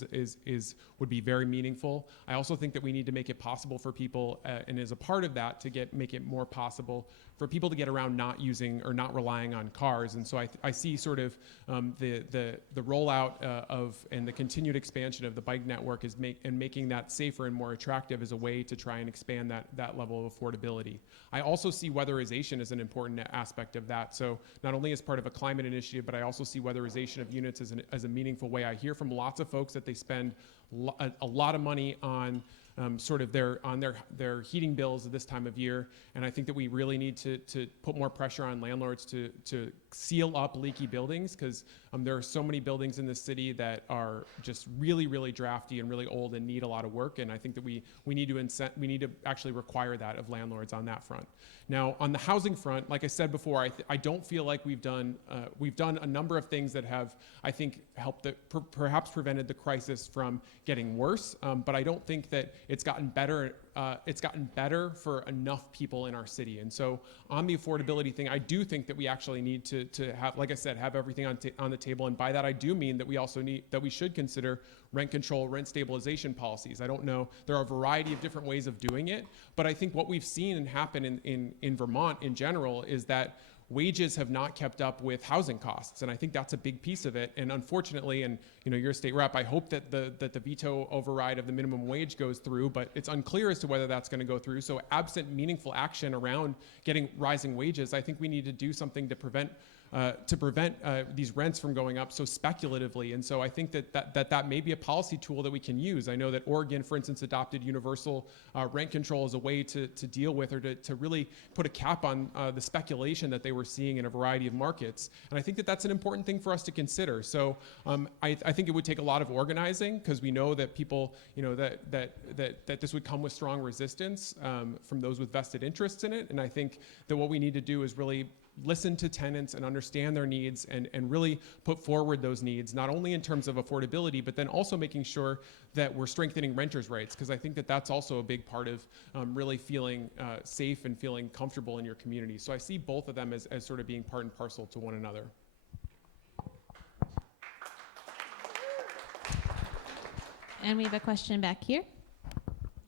would be very meaningful. I also think that we need to make it possible for people, and as a part of that, to make it more possible for people to get around not using or not relying on cars. And so I see sort of the rollout of and the continued expansion of the bike network and making that safer and more attractive as a way to try and expand that level of affordability. I also see weatherization as an important aspect of that. So not only as part of a climate initiative, but I also see weatherization of units as a meaningful way. I hear from lots of folks that they spend a lot of money on sort of their heating bills at this time of year, and I think that we really need to put more pressure on landlords to seal up leaky buildings, because there are so many buildings in this city that are just really, really drafty and really old and need a lot of work, and I think that we need to actually require that of landlords on that front. Now, on the housing front, like I said before, I don't feel like we've done a number of things that have, I think, helped perhaps prevented the crisis from getting worse, but I don't think that it's gotten better. It's gotten better for enough people in our city. And so on the affordability thing, I do think that we actually need to have, like I said, have everything on the table. And by that, I do mean that we should consider rent control, rent stabilization policies. I don't know, there are a variety of different ways of doing it, but I think what we've seen happen in Vermont in general is that wages have not kept up with housing costs, and I think that's a big piece of it. And unfortunately, and you're a state rep, I hope that the veto override of the minimum wage goes through, but it's unclear as to whether that's going to go through. So absent meaningful action around getting rising wages, I think we need to do something to prevent to prevent these rents from going up so speculatively. And so I think that may be a policy tool that we can use. I know that Oregon, for instance, adopted universal rent control as a way to deal with, or to really put a cap on the speculation that they were seeing in a variety of markets. And I think that that's an important thing for us to consider. So I think it would take a lot of organizing, because we know that people, that this would come with strong resistance from those with vested interests in it. And I think that what we need to do is really listen to tenants and understand their needs, and really put forward those needs, not only in terms of affordability, but then also making sure that we're strengthening renters' rights, because I think that that's also a big part of really feeling safe and feeling comfortable in your community. So I see both of them as sort of being part and parcel to one another. And we have a question back here.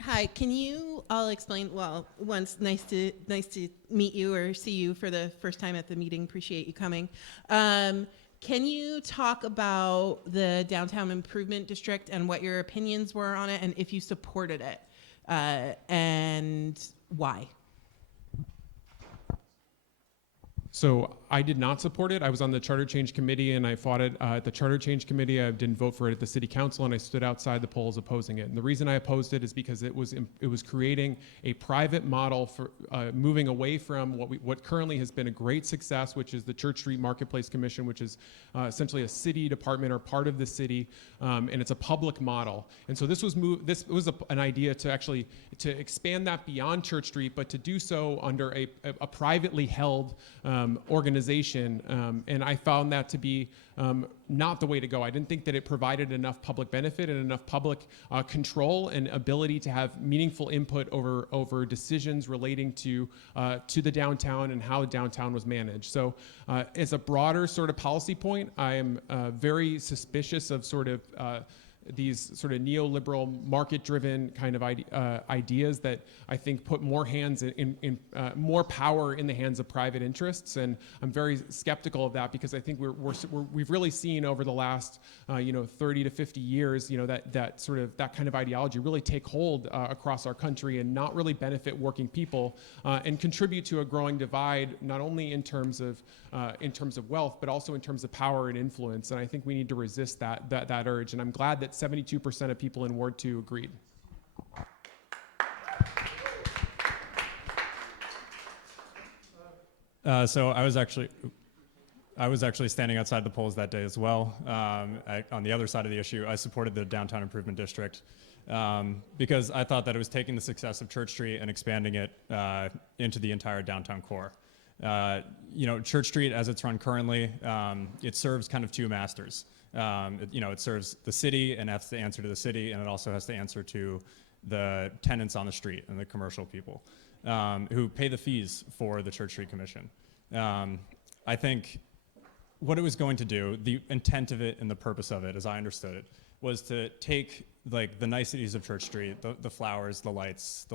Hi, can you all explain, well, once, nice to meet you or see you for the first time at the meeting, appreciate you coming. Can you talk about the Downtown Improvement District and what your opinions were on it, and if you supported it, and why? So I did not support it. I was on the Charter Change Committee, and I fought it at the Charter Change Committee. I didn't vote for it at the City Council, and I stood outside the polls opposing it. And the reason I opposed it is because it was creating a private model for moving away from what currently has been a great success, which is the Church Street Marketplace Commission, which is essentially a city department or part of the city, and it's a public model. And so this was an idea to expand that beyond Church Street, but to do so under a privately held organization, and I found that to be not the way to go. I didn't think that it provided enough public benefit and enough public control and ability to have meaningful input over decisions relating to the downtown and how downtown was managed. So as a broader sort of policy point, I am very suspicious of these sort of neoliberal, market-driven kind of ideas that I think put more more power in the hands of private interests, and I'm very skeptical of that, because I think we've really seen over the last 30 to 50 years, that kind of ideology really take hold across our country and not really benefit working people, and contribute to a growing divide, not only in terms of wealth, but also in terms of power and influence. And I think we need to resist that urge. And I'm glad that 72% of people in Ward 2 agreed. So I was actually standing outside the polls that day as well. On the other side of the issue, I supported the Downtown Improvement District because I thought that it was taking the success of Church Street and expanding it into the entire downtown core. Church Street, as it's run currently, it serves kind of two masters. It serves the city and has to answer to the city, and it also has to answer to the tenants on the street and the commercial people who pay the fees for the Church Street Commission. I think what it was going to do, the intent of it and the purpose of it, as I understood it, was to take the niceties of Church Street, the flowers, the lights,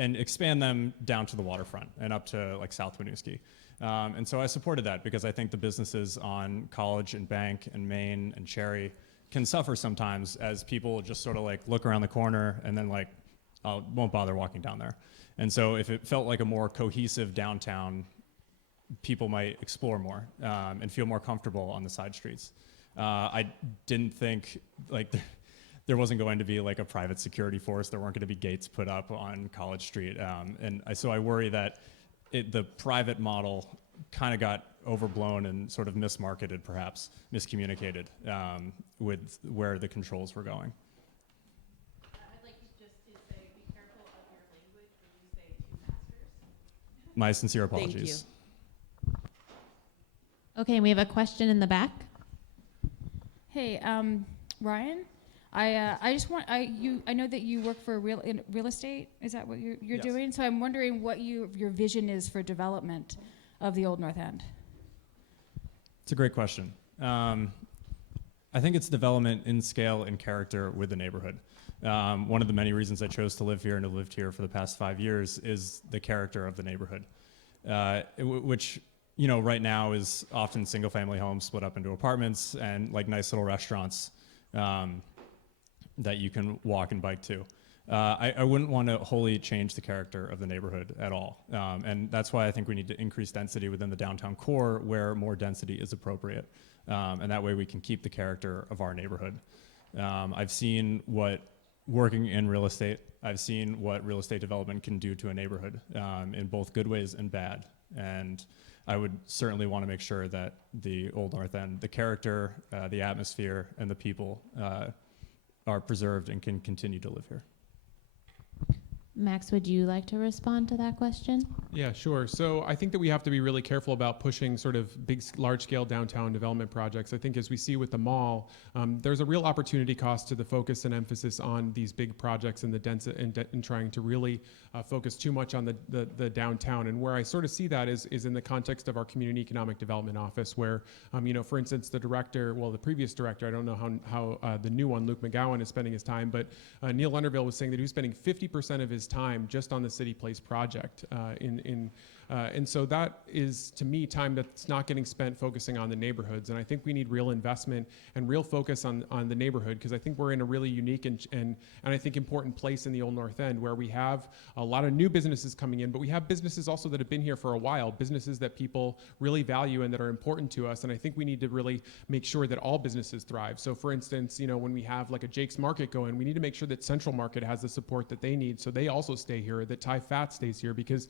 and expand them down to the waterfront and up to South Winooski. And so I supported that because I think the businesses on College and Bank and Main and Cherry can suffer sometimes as people just sort of look around the corner and then won't bother walking down there. And so if it felt like a more cohesive downtown, people might explore more and feel more comfortable on the side streets. I didn't think there wasn't going to be a private security force. There weren't going to be gates put up on College Street. So I worry that the private model kind of got overblown and sort of mismarketed, perhaps miscommunicated with where the controls were going. I'd like you just to say, be careful of your language when you say two masters. My sincere apologies. Thank you. Okay, we have a question in the back. Hey, Ryan. I just want I know that you work for real estate. Is that what you're Yes. doing? So I'm wondering what your vision is for development of the Old North End. It's a great question. I think it's development in scale and character with the neighborhood. One of the many reasons I chose to live here and have lived here for the past 5 years is the character of the neighborhood, which right now is often single-family homes split up into apartments and nice little restaurants that you can walk and bike to. I wouldn't want to wholly change the character of the neighborhood at all. And that's why I think we need to increase density within the downtown core where more density is appropriate. And that way we can keep the character of our neighborhood. I've seen what working in real estate, I've seen what real estate development can do to a neighborhood in both good ways and bad. And I would certainly want to make sure that the Old North End, the character, the atmosphere, and the people are preserved and can continue to live here. Max, would you like to respond to that question? Yeah, sure. So I think that we have to be really careful about pushing sort of large-scale downtown development projects. I think as we see with the mall, there's a real opportunity cost to the focus and emphasis on these big projects and the and trying to really focus too much on the downtown. And where I sort of see that is in the context of our Community Economic Development Office, where, for instance, the previous director, I don't know how the new one, Luke McGowan, is spending his time, but Neil Lunderville was saying that he was spending 50% of his time just on the City Place project. And so that is, to me, time that's not getting spent focusing on the neighborhoods. And I think we need real investment and real focus on the neighborhood, because I think we're in a really unique and I think important place in the Old North End, where we have a lot of new businesses coming in, but we have businesses also that have been here for a while, businesses that people really value and that are important to us. And I think we need to really make sure that all businesses thrive. So for instance, when we have like a Jake's Market going, we need to make sure that Central Market has the support that they need, so they also stay here, that Thai Fat stays here, because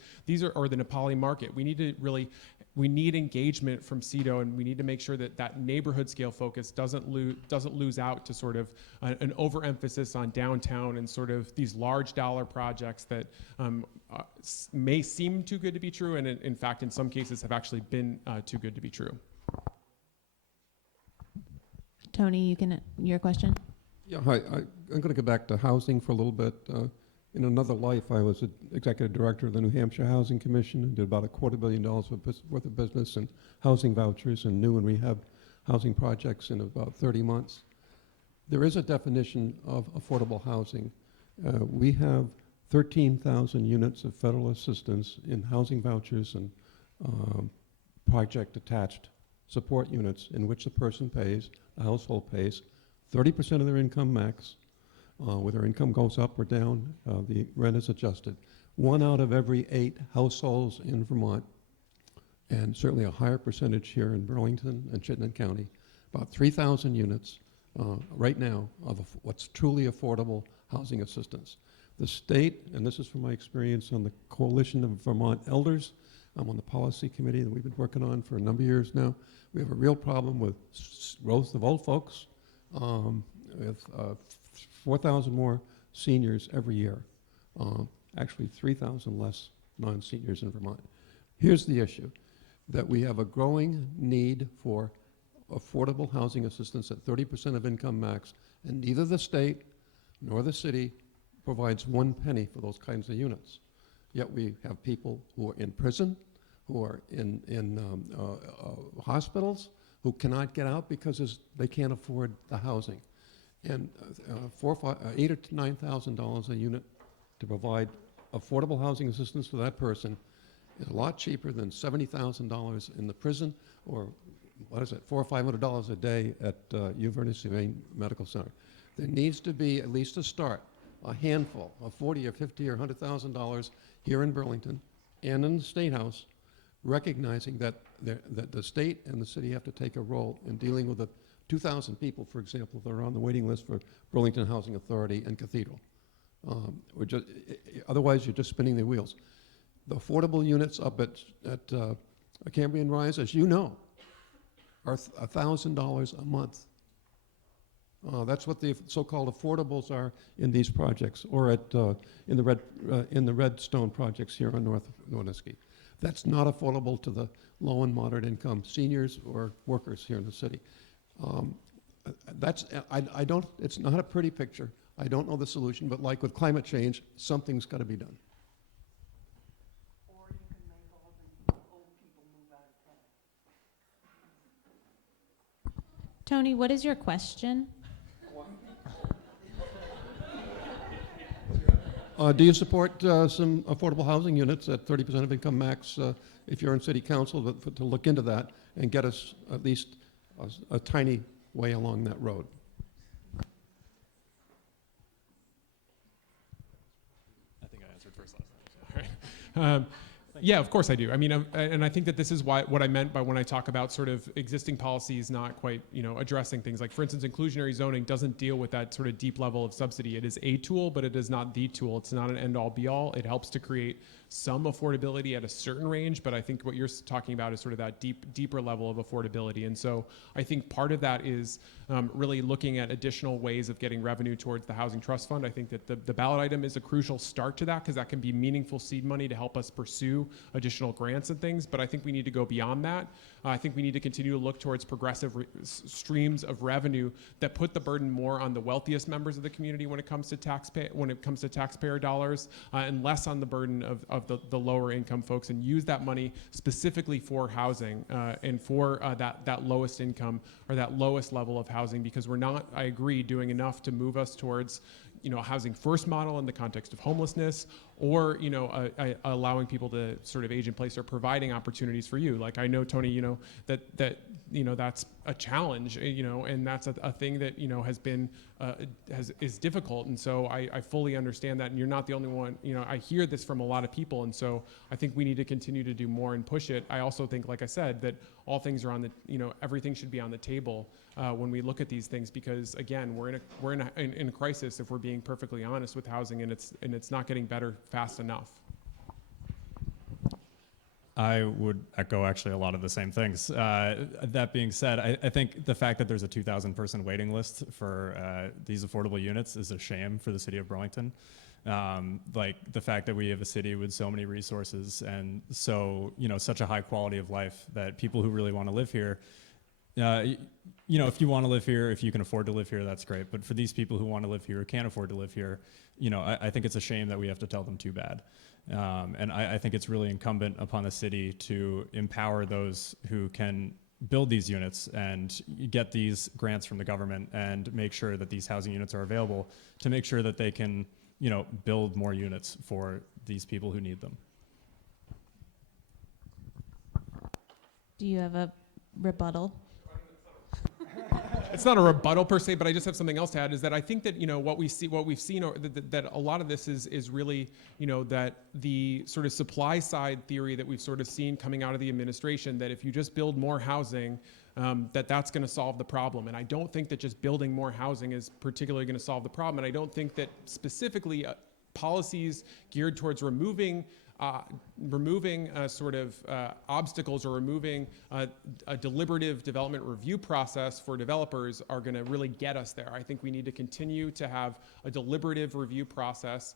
or the Nepali Market. We need engagement from CEDO, and we need to make sure that neighborhood scale focus doesn't lose out to sort of an overemphasis on downtown and sort of these large dollar projects that may seem too good to be true, and in fact, in some cases, have actually been too good to be true. Tony, your question? Yeah, hi. I'm going to go back to housing for a little bit. In another life, I was executive director of the New Hampshire Housing Commission and did about $250 million worth of business in housing vouchers and new and rehab housing projects in about 30 months. There is a definition of affordable housing. We have 13,000 units of federal assistance in housing vouchers and project-attached support units in which the person pays, the household pays, 30% of their income max. Whether their income goes up or down, the rent is adjusted. 1 out of every 8 households in Vermont, and certainly a higher percentage here in Burlington and Chittenden County, about 3,000 units right now of what's truly affordable housing assistance. The state, and this is from my experience on the Coalition of Vermont Elders, I'm on the policy committee that we've been working on for a number of years now. We have a real problem with growth of old folks, with 4,000 more seniors every year. Actually 3,000 less non-seniors in Vermont. Here's the issue, that we have a growing need for affordable housing assistance at 30% of income max, and neither the state nor the city provides 1 penny for those kinds of units. Yet we have people who are in prison, who are in hospitals, who cannot get out because they can't afford the housing. And $8,000 to $9,000 a unit to provide affordable housing assistance to that person is a lot cheaper than $70,000 in the prison, or $400 or $500 a day at University of Maine Medical Center. There needs to be at least a start, a handful of $40,000 or $50,000 or $100,000 here in Burlington and in the State House, recognizing that the state and the city have to take a role in dealing with the 2,000 people, for example, that are on the waiting list for Burlington Housing Authority and Cathedral. Otherwise, you're just spinning the wheels. The affordable units up at Cambrian Rise, as you know, are $1,000 a month. That's what the so-called affordables are in these projects, or in the Redstone projects here on North Winooski. That's not affordable to the low and moderate income seniors or workers here in the city. It's not a pretty picture. I don't know the solution, but like with climate change, something's got to be done. Or you can make all the old people move out of town. Tony, what is your question? Do you support some affordable housing units at 30% of income max if you're in city council to look into that and get us at least a tiny way along that road? Yeah, of course I do. I mean, and I think that this is what I meant by when I talk about sort of existing policies not quite, addressing things. Like, for instance, inclusionary zoning doesn't deal with that sort of deep level of subsidy. It is a tool, but it is not the tool. It's not an end-all, be-all. It helps to create some affordability at a certain range, but I think what you're talking about is sort of that deeper level of affordability. And so I think part of that is really looking at additional ways of getting revenue towards the Housing Trust Fund. I think that the ballot item is a crucial start to that, because that can be meaningful seed money to help us pursue additional grants and things, but I think we need to go beyond that. I think we need to continue to look towards progressive streams of revenue that put the burden more on the wealthiest members of the community when it comes to taxpayer dollars, and less on the burden of the lower income folks, and use that money specifically for housing and for that lowest income or that lowest level of housing, because we're not, I agree, doing enough to move us towards a housing first model in the context of homelessness, or allowing people to sort of age in place, or providing opportunities for you. Like, I know, Tony, that that's a challenge, and that's a thing that has been is difficult. And so I fully understand that, and you're not the only one. I hear this from a lot of people, and so I think we need to continue to do more and push it. I also think, like I said, that all things are on the everything should be on the table when we look at these things, because again, we're in a crisis, if we're being perfectly honest, with housing, and it's not getting better fast enough. I would echo actually a lot of the same things. That being said, I think the fact that there's a 2,000 person waiting list for these affordable units is a shame for the city of Burlington. Like, the fact that we have a city with so many resources and so, such a high quality of life, that people who really want to live here, if you want to live here, if you can afford to live here, that's great. But for these people who want to live here, or can't afford to live here, I think it's a shame that we have to tell them too bad. And I think it's really incumbent upon the city to empower those who can build these units and get these grants from the government, and make sure that these housing units are available, to make sure that they can, build more units for these people who need them. Do you have a rebuttal? It's not a rebuttal per se, but I just have something else to add, is that I think that, what we've seen, or that a lot of this is really, that the sort of supply side theory that we've sort of seen coming out of the administration, that if you just build more housing, that's going to solve the problem. And I don't think that just building more housing is particularly going to solve the problem. And I don't think that specifically policies geared towards removing obstacles, or removing a deliberative development review process for developers are going to really get us there. I think we need to continue to have a deliberative review process.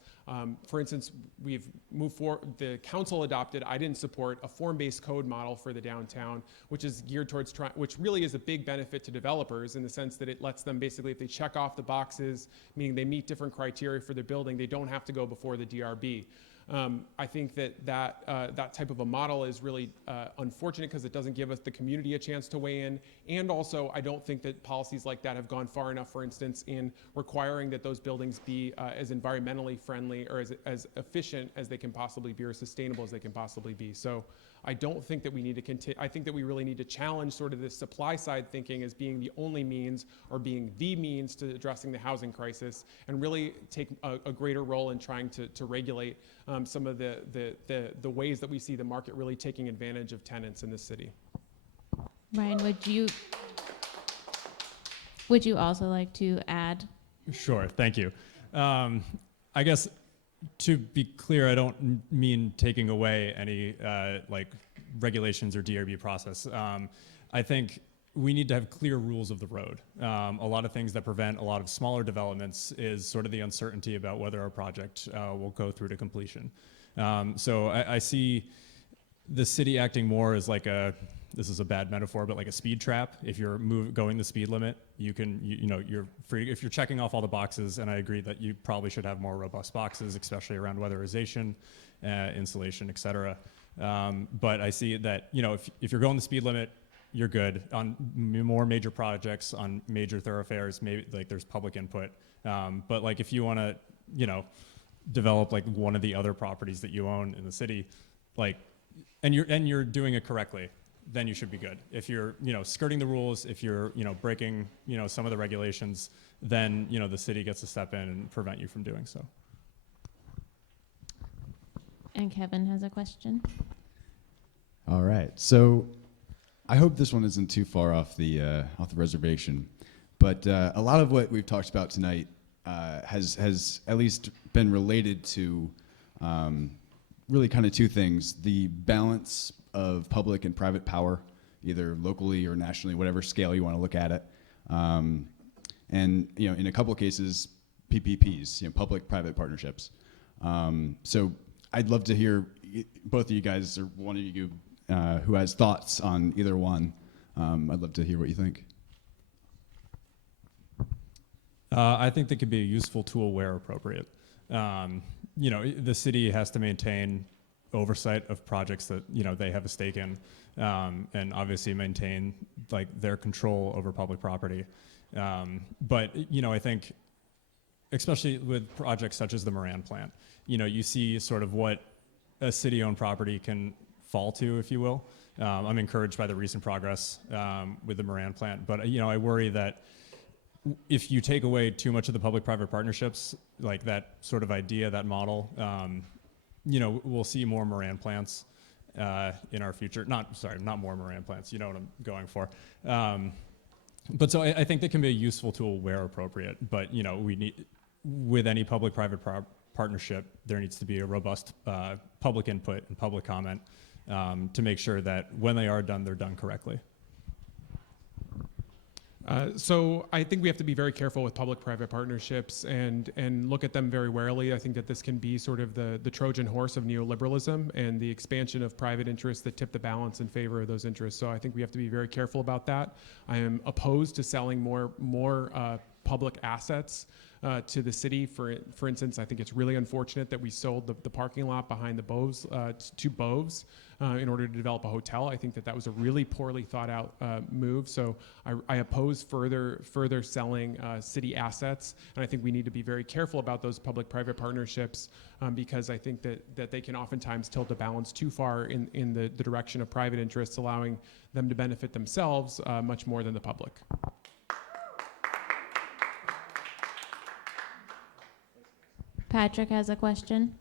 For instance, we've moved forward, the council adopted, I didn't support, a form-based code model for the downtown, which is geared towards which really is a big benefit to developers, in the sense that it lets them basically, if they check off the boxes, meaning they meet different criteria for their building, they don't have to go before the DRB. I think that type of a model is really unfortunate, because it doesn't give us the community a chance to weigh in. And also, I don't think that policies like that have gone far enough, for instance, in requiring that those buildings be as environmentally friendly, or as efficient as they can possibly be, or sustainable as they can possibly be. So I don't think that we need to continue. I think that we really need to challenge sort of this supply side thinking as being the only means, or being the means to addressing the housing crisis, and really take a greater role in trying to regulate some of the ways that we see the market really taking advantage of tenants in this city. Ryan, would you also like to add? Sure, thank you. I guess, to be clear, I don't mean taking away any regulations or DRB process. I think we need to have clear rules of the road. A lot of things that prevent a lot of smaller developments is sort of the uncertainty about whether our project will go through to completion. So I see the city acting more as like this is a bad metaphor, but like a speed trap. If you're going the speed limit, you're free. If you're checking off all the boxes, and I agree that you probably should have more robust boxes, especially around weatherization, insulation, et cetera. But I see that, if you're going the speed limit, you're good. On more major projects, on major thoroughfares, maybe like there's public input. But like, if you want to, develop like one of the other properties that you own in the city, and you're doing it correctly, then you should be good. If you're, skirting the rules, if you're, breaking, some of the regulations, then, the city gets to step in and prevent you from doing so. And Kevin has a question. All right. So I hope this one isn't too far off the reservation, but a lot of what we've talked about tonight has at least been related to really kind of two things: the balance of public and private power, either locally or nationally, whatever scale you want to look at it, and in a couple of cases, PPPs, public-private partnerships. So I'd love to hear both of you guys, or one of you who has thoughts on either one. I'd love to hear what you think. I think that could be a useful tool where appropriate. The city has to maintain oversight of projects that they have a stake in, and obviously maintain their control over public property. But I think, especially with projects such as the Moran plant, you see sort of what a city-owned property can fall to, if you will. I'm encouraged by the recent progress with the Moran plant, but I worry that if you take away too much of the public-private partnerships, like that sort of idea, that model, we'll see more Moran plants in our future. Not more Moran plants. You know what I'm going for. But so I think that can be a useful tool where appropriate. But we need, with any public-private partnership, there needs to be a robust public input and public comment to make sure that when they are done, they're done correctly. So I think we have to be very careful with public-private partnerships and look at them very warily. I think that this can be sort of the Trojan horse of neoliberalism and the expansion of private interests that tip the balance in favor of those interests. So I think we have to be very careful about that. I am opposed to selling more public assets to the city. For instance, I think it's really unfortunate that we sold the parking lot behind the Boves to Boves in order to develop a hotel. I think that was a really poorly thought out move. So I oppose further selling city assets, and I think we need to be very careful about those public-private partnerships because I think that they can oftentimes tilt the balance too far in the direction of private interests, allowing them to benefit themselves much more than the public. Patrick has a question.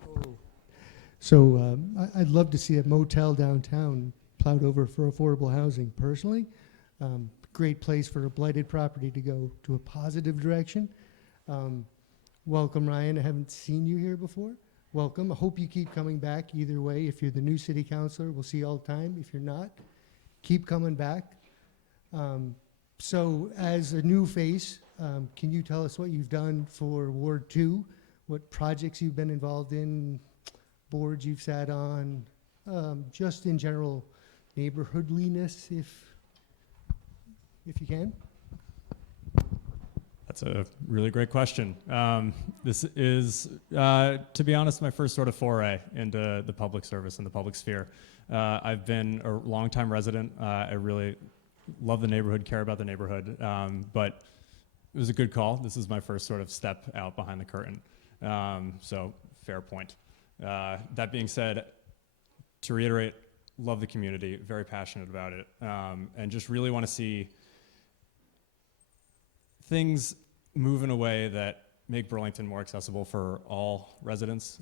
So I'd love to see a motel downtown plowed over for affordable housing personally. Great place for a blighted property to go to a positive direction. Welcome, Ryan. I haven't seen you here before. Welcome. I hope you keep coming back either way. If you're the new city councilor, we'll see you all the time. If you're not, keep coming back. So as a new face, can you tell us what you've done for Ward 2? What projects you've been involved in, boards you've sat on, just in general neighborhoodliness, if you can? That's a really great question. This is, to be honest, my first sort of foray into the public service and the public sphere. I've been a longtime resident. I really love the neighborhood, care about the neighborhood, but it was a good call. This is my first sort of step out behind the curtain. So fair point. That being said, to reiterate, love the community, very passionate about it, and just really want to see things move in a way that make Burlington more accessible for all residents.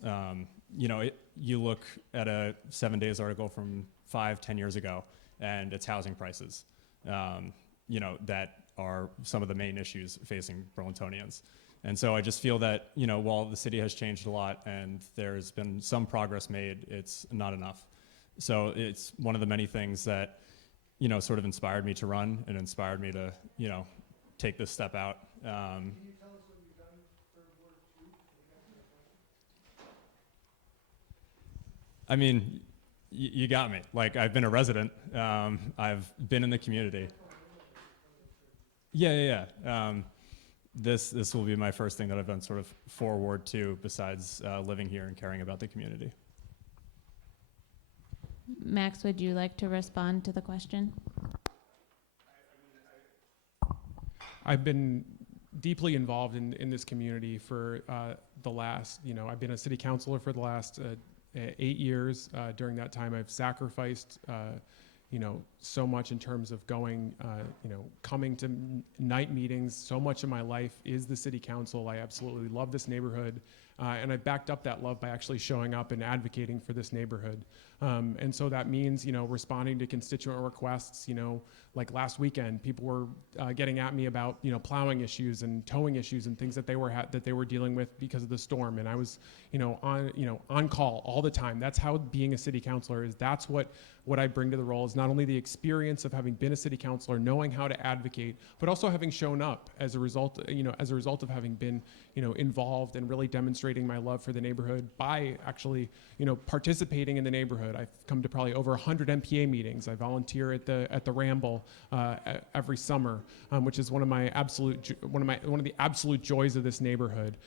You look at a 7 Days article from 5-10 years ago, and it's housing prices, that are some of the main issues facing Burlingtonians. And so I just feel that, while the city has changed a lot and there's been some progress made, it's not enough. So it's one of the many things that, sort of inspired me to run and inspired me to, take this step out. Can you tell us what you've done for Ward 2? I mean, you got me. Like, I've been a resident. I've been in the community. Yeah. This will be my first thing that I've done sort of for Ward 2 besides living here and caring about the community. Max, would you like to respond to the question? I've been deeply involved in this community for the last, I've been a city councilor for the last 8 years. During that time, I've sacrificed so much in terms of going, coming to night meetings. So much of my life is the city council. I absolutely love this neighborhood. And I backed up that love by actually showing up and advocating for this neighborhood. And so that means, responding to constituent requests. Like last weekend, people were getting at me about, plowing issues and towing issues and things that they were dealing with because of the storm. And I was, on call all the time. That's how being a city councilor is. That's what I bring to the role, is not only the experience of having been a city councilor, knowing how to advocate, but also having shown up as a result of having been, involved and really demonstrating my love for the neighborhood by actually, participating in the neighborhood. I've come to probably over 100 NPA meetings. I volunteer at the Ramble every summer, which is one of the absolute joys of this neighborhood.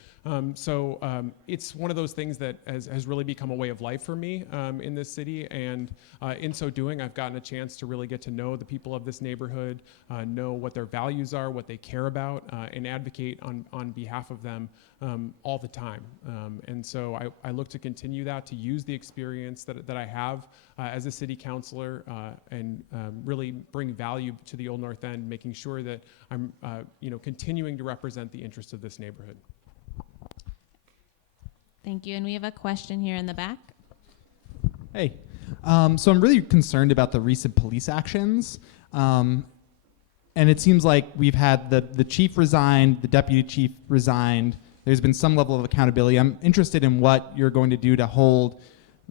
So it's one of those things that has really become a way of life for me in this city, and in so doing, I've gotten a chance to really get to know the people of this neighborhood, know what their values are, what they care about, and advocate on behalf of them all the time. And so I look to continue that, to use the experience that I have as a city councilor, and really bring value to the Old North End, making sure that I'm continuing to represent the interests of this neighborhood. Thank you. And we have a question here in the back. Hey, so I'm really concerned about the recent police actions. And it seems like we've had the chief resigned, the deputy chief resigned. There's been some level of accountability. I'm interested in what you're going to do to hold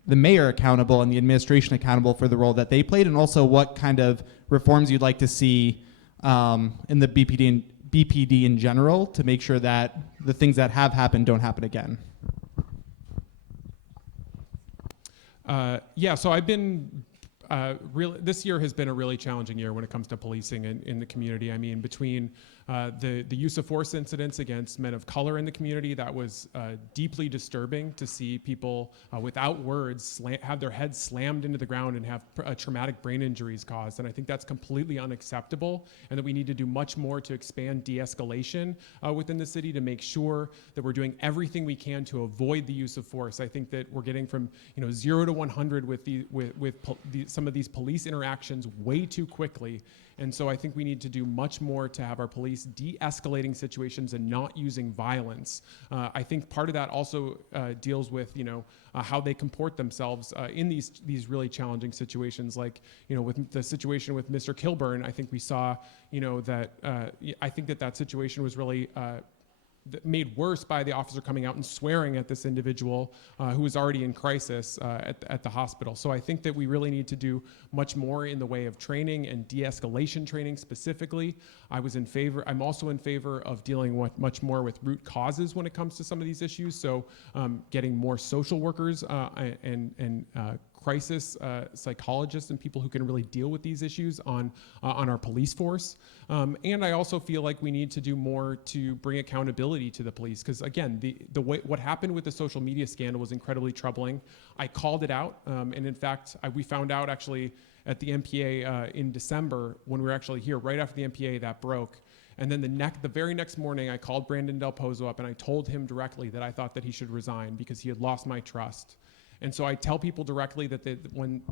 the mayor accountable and the administration accountable for the role that they played, and also what kind of reforms you'd like to see in the BPD in general to make sure that the things that have happened don't happen again. So I've been this year has been a really challenging year when it comes to policing in the community. I mean, between the use of force incidents against men of color in the community, that was deeply disturbing to see people without words have their heads slammed into the ground and have traumatic brain injuries caused. And I think that's completely unacceptable, and that we need to do much more to expand de-escalation within the city to make sure that we're doing everything we can to avoid the use of force. I think that we're getting from 0 to 100 with some of these police interactions way too quickly. And so I think we need to do much more to have our police de-escalating situations and not using violence. I think part of that also deals with, how they comport themselves in these really challenging situations. Like, with the situation with Mr. Kilburn, I think we saw, that I think that situation was really made worse by the officer coming out and swearing at this individual who was already in crisis at the hospital. So I think that we really need to do much more in the way of training and de-escalation training specifically. I'm also in favor of dealing much more with root causes when it comes to some of these issues. So getting more social workers and crisis psychologists and people who can really deal with these issues on our police force. And I also feel like we need to do more to bring accountability to the police, because again, what happened with the social media scandal was incredibly troubling. I called it out, and in fact, we found out actually at the NPA in December, when we were actually here, right after the NPA that broke. And then the very next morning, I called Brandon Del Pozo up and I told him directly that I thought that he should resign because he had lost my trust. And so I tell people directly that when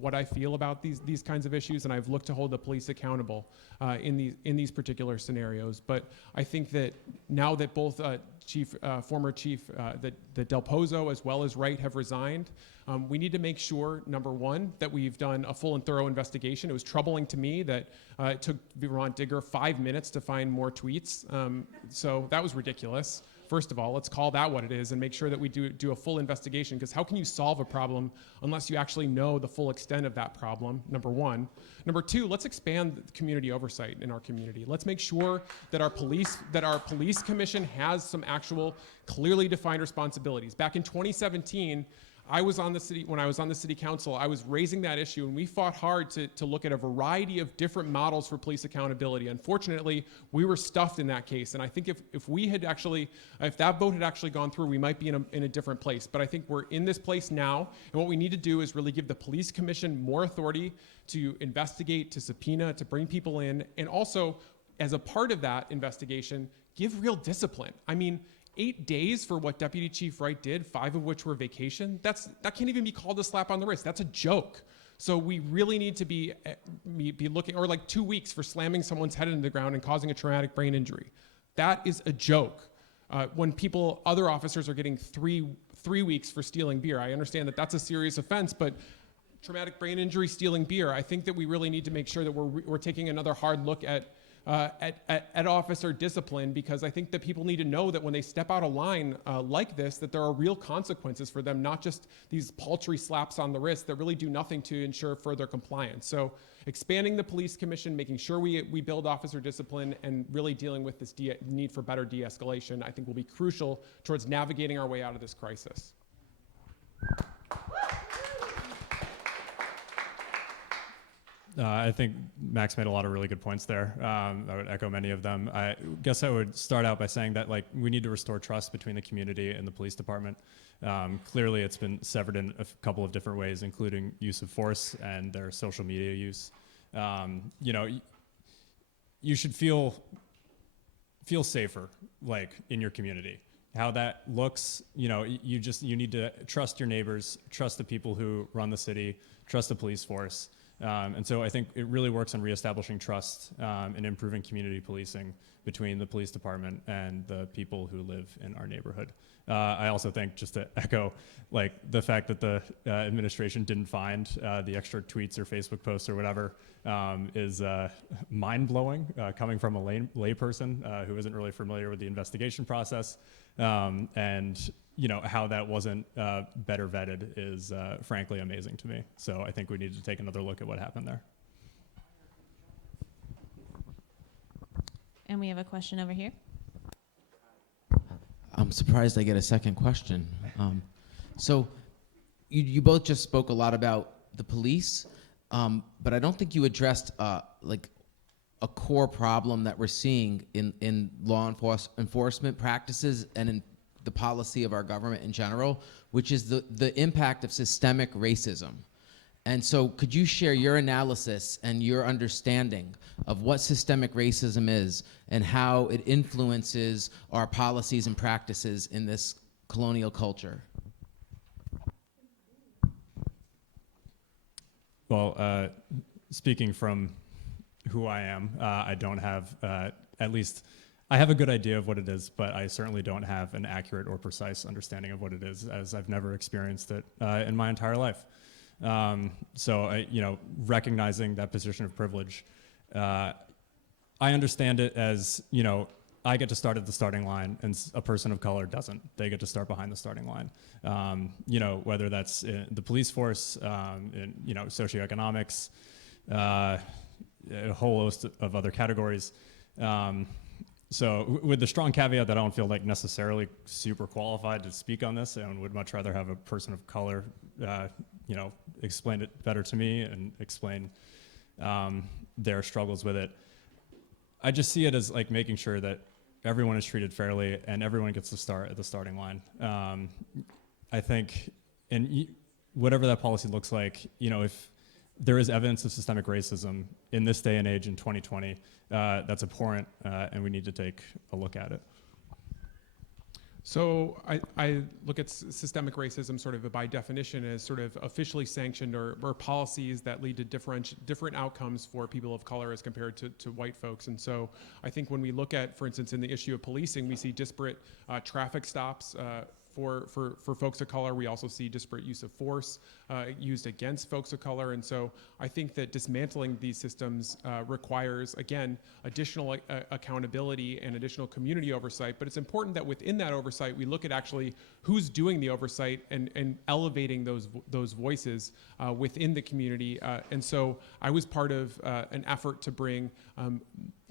what I feel about these kinds of issues, and I've looked to hold the police accountable in these particular scenarios. But I think that now that both former chief that Del Pozo as well as Wright have resigned, we need to make sure, number one, that we've done a full and thorough investigation. It was troubling to me that it took Vermont Digger 5 minutes to find more tweets. So that was ridiculous. First of all, let's call that what it is and make sure that we do a full investigation, because how can you solve a problem unless you actually know the full extent of that problem, number one. Number two, let's expand community oversight in our community. Let's make sure that our police commission has some actual clearly defined responsibilities. Back in 2017, when I was on the city council, I was raising that issue, and we fought hard to look at a variety of different models for police accountability. Unfortunately, we were stuffed in that case, and I think if that vote had actually gone through, we might be in a different place. But I think we're in this place now, and what we need to do is really give the police commission more authority to investigate, to subpoena, to bring people in, and also, as a part of that investigation, give real discipline. I mean, 8 days for what Deputy Chief Wright did, 5 of which were vacation, that can't even be called a slap on the wrist. That's a joke. So we really need to be looking, or like 2 weeks for slamming someone's head into the ground and causing a traumatic brain injury. That is a joke. When other officers are getting three weeks for stealing beer, I understand that that's a serious offense, but traumatic brain injury, stealing beer, I think that we really need to make sure that we're taking another hard look at officer discipline, because I think that people need to know that when they step out of line like this, that there are real consequences for them, not just these paltry slaps on the wrist that really do nothing to ensure further compliance. So expanding the police commission, making sure we build officer discipline, and really dealing with this need for better de-escalation, I think will be crucial towards navigating our way out of this crisis. I think Max made a lot of really good points there. I would echo many of them. I guess I would start out by saying that we need to restore trust between the community and the police department. Clearly, it's been severed in a couple of different ways, including use of force and their social media use. You should feel safer, in your community. How that looks, you need to trust your neighbors, trust the people who run the city, trust the police force. And so I think it really works on reestablishing trust and improving community policing between the police department and the people who live in our neighborhood. I also think, just to echo, the fact that the administration didn't find the extra tweets or Facebook posts or whatever is mind-blowing, coming from a layperson who isn't really familiar with the investigation process. And how that wasn't better vetted is frankly amazing to me. So I think we need to take another look at what happened there. And we have a question over here. I'm surprised I get a second question. So you both just spoke a lot about the police, but I don't think you addressed a core problem that we're seeing in law enforcement practices and in the policy of our government in general, which is the impact of systemic racism. And so could you share your analysis and your understanding of what systemic racism is and how it influences our policies and practices in this colonial culture? Well, speaking from who I am, I don't have, at least, I have a good idea of what it is, but I certainly don't have an accurate or precise understanding of what it is, as I've never experienced it in my entire life. So, recognizing that position of privilege, I understand it as, I get to start at the starting line and a person of color doesn't. They get to start behind the starting line. Whether that's in the police force, in, socioeconomics, a whole host of other categories. So with the strong caveat that I don't feel necessarily super qualified to speak on this, and would much rather have a person of color, explain it better to me and explain their struggles with it. I just see it as making sure that everyone is treated fairly and everyone gets to start at the starting line. I think, and whatever that policy looks like, if there is evidence of systemic racism in this day and age in 2020, that's abhorrent, and we need to take a look at it. So I look at systemic racism sort of by definition as sort of officially sanctioned or policies that lead to different outcomes for people of color as compared to white folks. And so I think when we look at, for instance, in the issue of policing, we see disparate traffic stops for folks of color. We also see disparate use of force used against folks of color. And so I think that dismantling these systems requires, again, additional accountability and additional community oversight. But it's important that within that oversight, we look at actually who's doing the oversight and elevating those voices within the community. And so I was part of an effort to bring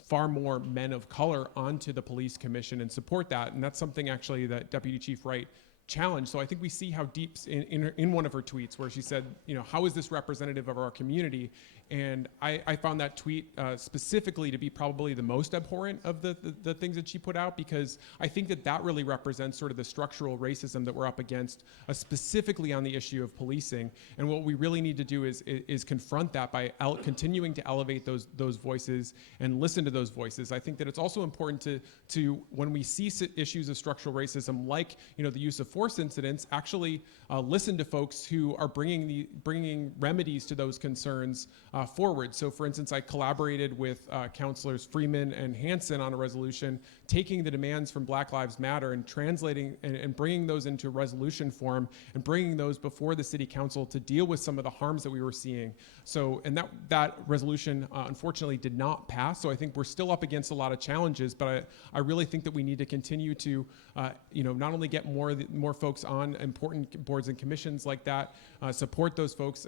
far more men of color onto the police commission and support that. And that's something actually that Deputy Chief Wright challenged. So I think we see how deep in one of her tweets where she said, how is this representative of our community? And I found that tweet specifically to be probably the most abhorrent of the things that she put out, because I think that really represents sort of the structural racism that we're up against, specifically on the issue of policing. And what we really need to do is confront that by continuing to elevate those voices and listen to those voices. I think that it's also important to when we see issues of structural racism, like the use of force incidents, actually listen to folks who are bringing remedies to those concerns forward. So for instance, I collaborated with Councilors Freeman and Hansen on a resolution taking the demands from Black Lives Matter and translating and bringing those into resolution form and bringing those before the City Council to deal with some of the harms that we were seeing. So, and that resolution unfortunately did not pass. So I think we're still up against a lot of challenges, but I really think that we need to continue to, not only get more folks on important boards and commissions like that, support those folks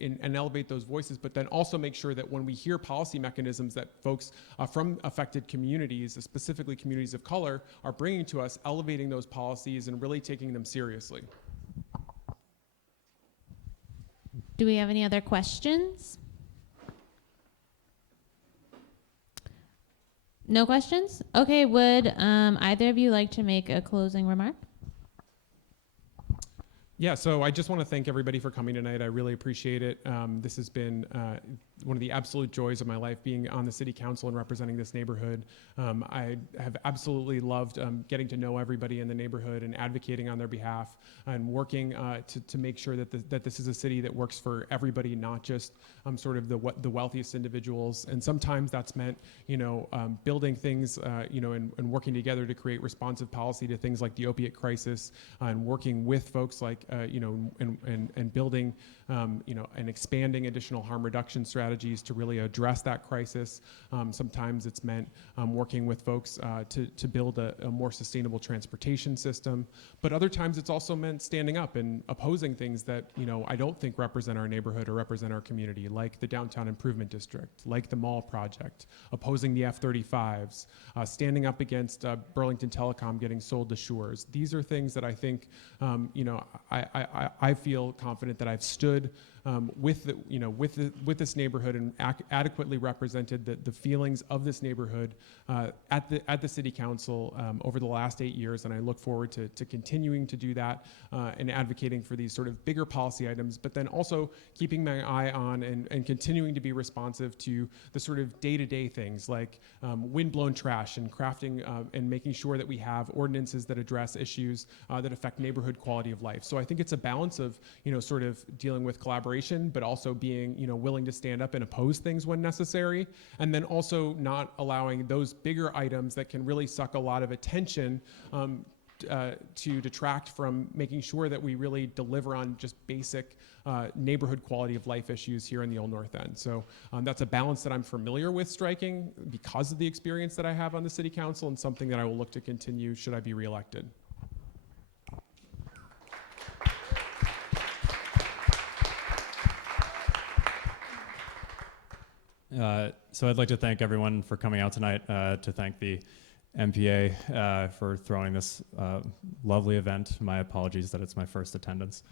and elevate those voices, but then also make sure that when we hear policy mechanisms that folks from affected communities, specifically communities of color, are bringing to us, elevating those policies and really taking them seriously. Do we have any other questions? No questions? Okay, would either of you like to make a closing remark? Yeah, so I just want to thank everybody for coming tonight. I really appreciate it. This has been one of the absolute joys of my life, being on the City Council and representing this neighborhood. I have absolutely loved getting to know everybody in the neighborhood and advocating on their behalf and working to make sure that this is a city that works for everybody, not just sort of the wealthiest individuals. And sometimes that's meant, building things, and working together to create responsive policy to things like the opiate crisis, and working with folks like, and building, and expanding additional harm reduction strategies to really address that crisis. Sometimes it's meant working with folks to build a more sustainable transportation system. But other times it's also meant standing up and opposing things that, I don't think represent our neighborhood or represent our community, like the Downtown Improvement District, like the mall project, opposing the F-35s, standing up against Burlington Telecom getting sold to Shores. These are things that I think, I feel confident that I've stood with this neighborhood and adequately represented the feelings of this neighborhood at the City Council over the last 8 years, and I look forward to continuing to do that and advocating for these sort of bigger policy items, but then also keeping my eye on and continuing to be responsive to the sort of day-to-day things like windblown trash and crafting and making sure that we have ordinances that address issues that affect neighborhood quality of life. So I think it's a balance of sort of dealing with collaboration, but also being willing to stand up and oppose things when necessary, and then also not allowing those bigger items that can really suck a lot of attention to detract from making sure that we really deliver on just basic neighborhood quality of life issues here in the Old North End. So that's a balance that I'm familiar with striking because of the experience that I have on the City Council, and something that I will look to continue should I be reelected. So I'd like to thank everyone for coming out tonight, to thank the NPA for throwing this lovely event. My apologies that it's my first attendance.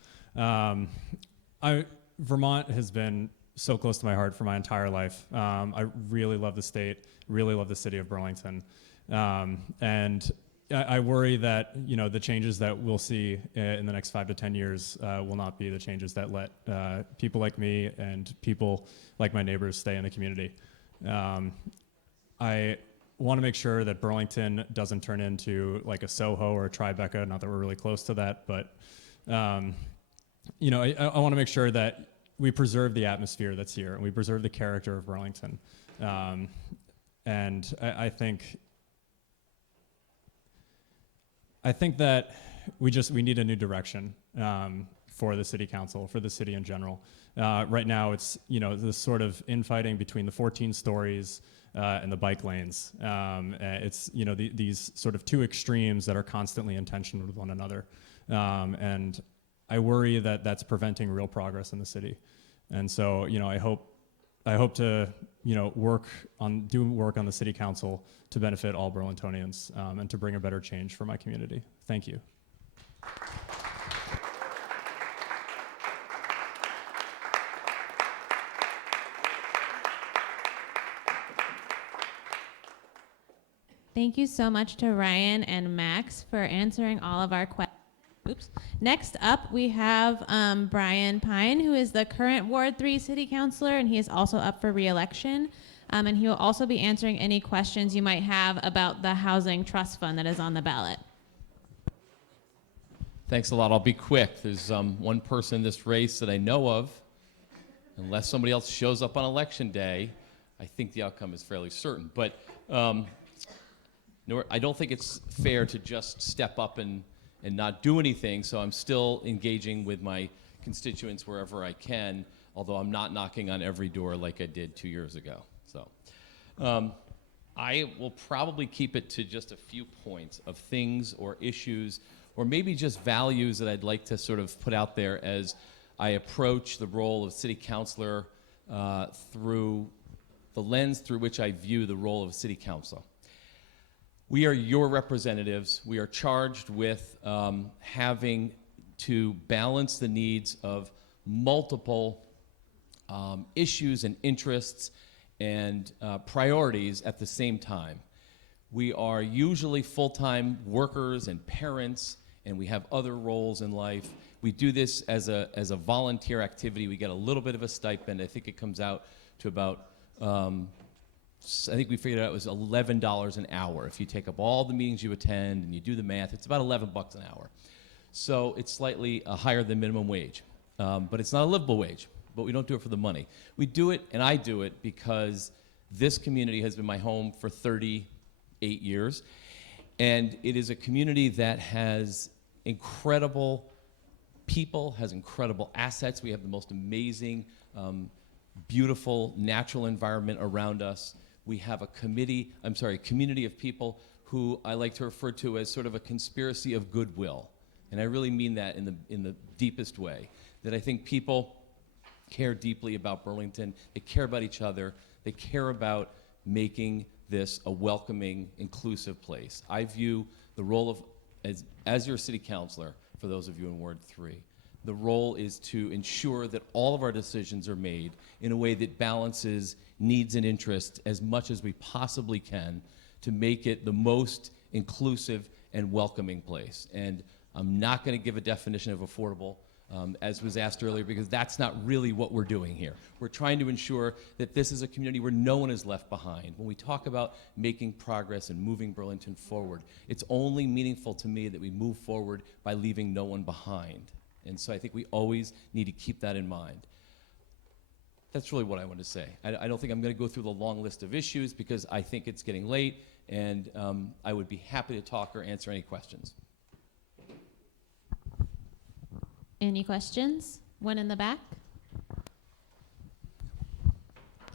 Vermont has been so close to my heart for my entire life. I really love the state, really love the city of Burlington. And I worry that the changes that we'll see in the next 5 to 10 years will not be the changes that let people like me and people like my neighbors stay in the community. I want to make sure that Burlington doesn't turn into like a Soho or a Tribeca. Not that we're really close to that, but I want to make sure that we preserve the atmosphere that's here and we preserve the character of Burlington. And I think that we need a new direction for the City Council, for the city in general. Right now, it's this sort of infighting between the 14 stories and the bike lanes. It's these sort of two extremes that are constantly in tension with one another, and I worry that that's preventing real progress in the city. And so I hope to work on the City Council to benefit all Burlingtonians and to bring a better change for my community. Thank you. Thank you so much to Ryan and Max for answering all of our questions. Next up, we have Brian Pine, who is the current Ward 3 City Councilor, and he is also up for re-election. And he will also be answering any questions you might have about the Housing Trust Fund that is on the ballot. Thanks a lot. I'll be quick. There's one person in this race that I know of. Unless somebody else shows up on election day, I think the outcome is fairly certain. But I don't think it's fair to just step up and not do anything. So I'm still engaging with my constituents wherever I can, although I'm not knocking on every door like I did 2 years ago. So I will probably keep it to just a few points of things or issues or maybe just values that I'd like to sort of put out there as I approach the role of city councilor through the lens through which I view the role of city council. We are your representatives. We are charged with having to balance the needs of multiple issues and interests and priorities at the same time. We are usually full-time workers and parents, and we have other roles in life. We do this as a volunteer activity. We get a little bit of a stipend. I think it comes out to about, I think we figured out it was $11 an hour. If you take up all the meetings you attend and you do the math, it's about 11 bucks an hour. So it's slightly higher than minimum wage, but it's not a livable wage. But we don't do it for the money. We do it, and I do it, because this community has been my home for 38 years, and it is a community that has incredible people, has incredible assets. We have the most amazing, beautiful natural environment around us. We have a community of people who I like to refer to as sort of a conspiracy of goodwill, and I really mean that in the deepest way. That I think people care deeply about Burlington. They care about each other. They care about making this a welcoming, inclusive place. I view the role of, as your city councilor, for those of you in Ward 3, the role is to ensure that all of our decisions are made in a way that balances needs and interests as much as we possibly can to make it the most inclusive and welcoming place. And I'm not going to give a definition of affordable, as was asked earlier, because that's not really what we're doing here. We're trying to ensure that this is a community where no one is left behind. When we talk about making progress and moving Burlington forward, it's only meaningful to me that we move forward by leaving no one behind. And so I think we always need to keep that in mind. That's really what I want to say. I don't think I'm going to go through the long list of issues because I think it's getting late, and I would be happy to talk or answer any questions. Any questions? One in the back?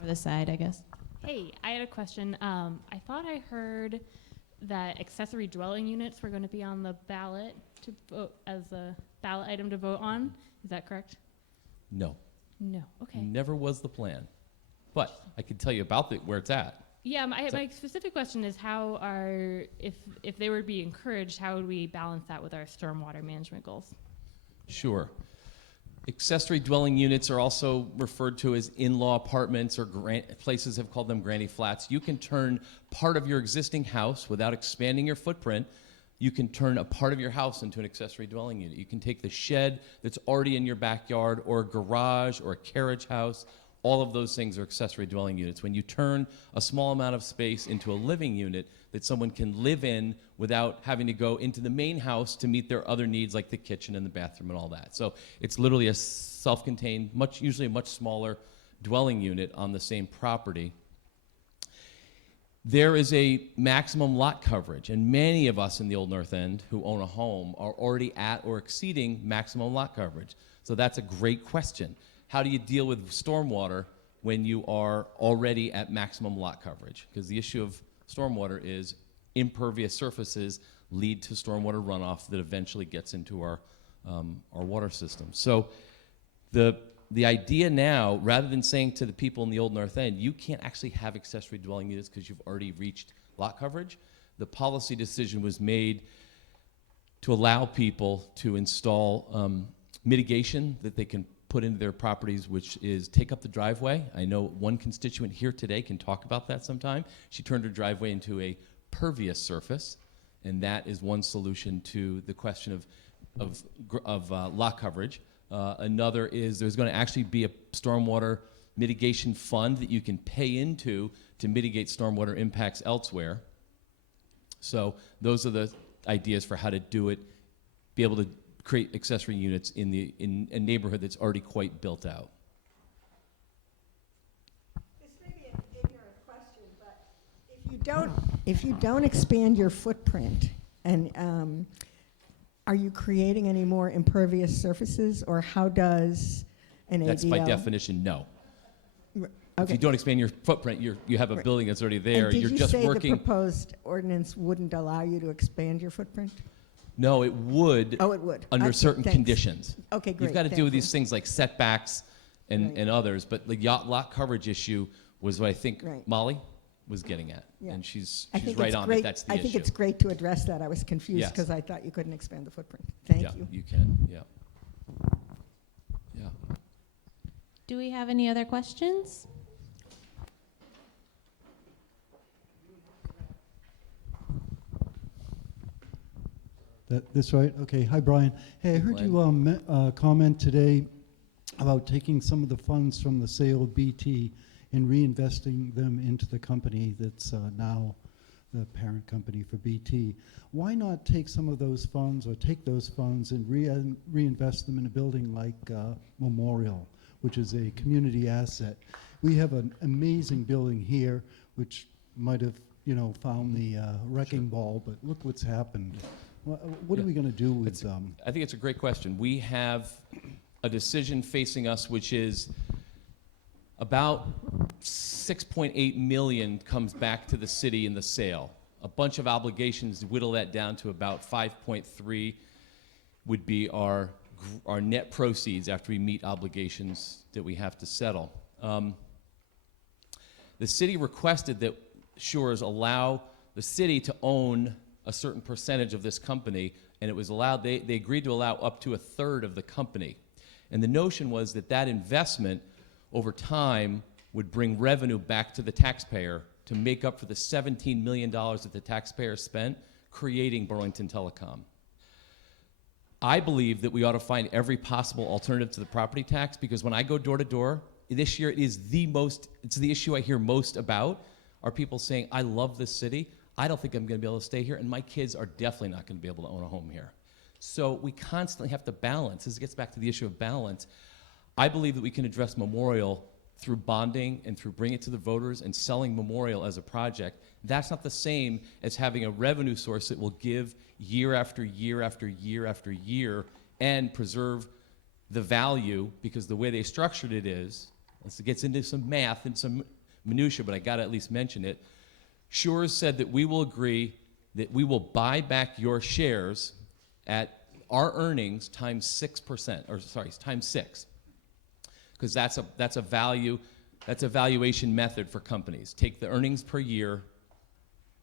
Or the side, I guess. Hey, I had a question. I thought I heard that accessory dwelling units were going to be on the ballot to vote as a ballot item to vote on. Is that correct? No. No. Okay. Never was the plan. But I can tell you about where it's at. Yeah, my specific question is how if they were to be encouraged, how would we balance that with our stormwater management goals? Sure. Accessory dwelling units are also referred to as in-law apartments, or places have called them granny flats. You can turn part of your existing house without expanding your footprint. You can turn a part of your house into an accessory dwelling unit. You can take the shed that's already in your backyard, or a garage, or a carriage house. All of those things are accessory dwelling units. When you turn a small amount of space into a living unit that someone can live in without having to go into the main house to meet their other needs, like the kitchen and the bathroom and all that. So it's literally a self-contained, usually a much smaller dwelling unit on the same property. There is a maximum lot coverage, and many of us in the Old North End who own a home are already at or exceeding maximum lot coverage. So that's a great question. How do you deal with stormwater when you are already at maximum lot coverage? Because the issue of stormwater is impervious surfaces lead to stormwater runoff that eventually gets into our water system. So the idea now, rather than saying to the people in the Old North End, you can't actually have accessory dwelling units because you've already reached lot coverage, the policy decision was made to allow people to install mitigation that they can put into their properties, which is take up the driveway. I know one constituent here today can talk about that sometime. She turned her driveway into a pervious surface, and that is one solution to the question of lot coverage. Another is there's going to actually be a stormwater mitigation fund that you can pay into to mitigate stormwater impacts elsewhere. So those are the ideas for how to do it, be able to create accessory units in a neighborhood that's already quite built out. This may be an ignorant question, but if you don't expand your footprint, and are you creating any more impervious surfaces, or how does an ADL? That's by definition, no. If Okay. you don't expand your footprint, you have a building that's already there. And did You're you just say working. the proposed ordinance wouldn't allow you to expand your footprint? No, it would. Oh, it would. Under Okay, certain thanks. conditions. Okay, great. You've got to thank do with you. these things like setbacks and, Right. and others, but the lot coverage issue was what I think Right. Molly was getting at, Yeah. and she's I think right it's on great. that. That's the I issue. think it's great to address that. I was confused Yes. because I thought you couldn't expand the footprint. Thank yeah, you. You can. Yeah. Yeah. Do we have any other questions? This right? Okay. Hi, Brian. Hey, I heard you comment today about taking some of the funds from the sale of BT and reinvesting them into the company that's now the parent company for BT. Why not take some of those funds or take those funds and reinvest them in a building like Memorial, which is a community asset? We have an amazing building here, which might have, found the wrecking ball, but look what's happened. What are we going to do with them? I think it's a great question. We have a decision facing us, which is about 6.8 million comes back to the city in the sale. A bunch of obligations whittle that down to about 5.3 would be our net proceeds after we meet obligations that we have to settle. The city requested that Shores allow the city to own a certain percentage of this company, and it was allowed, they agreed to allow up to a third of the company. And the notion was that that investment over time would bring revenue back to the taxpayer to make up for the $17 million that the taxpayer spent creating Burlington Telecom. I believe that we ought to find every possible alternative to the property tax, because when I go door to door, this year it's the issue I hear most about, are people saying, I love this city, I don't think I'm going to be able to stay here, and my kids are definitely not going to be able to own a home here. So we constantly have to balance. This gets back to the issue of balance. I believe that we can address Memorial through bonding and through bringing it to the voters and selling Memorial as a project. That's not the same as having a revenue source that will give year after year after year after year and preserve the value, because the way they structured it is, it gets into some math and some minutia, but I got to at least mention it. Shores said that we will agree that we will buy back your shares at our earnings times 6%, or sorry, times 6, because that's a valuation method for companies. Take the earnings per year,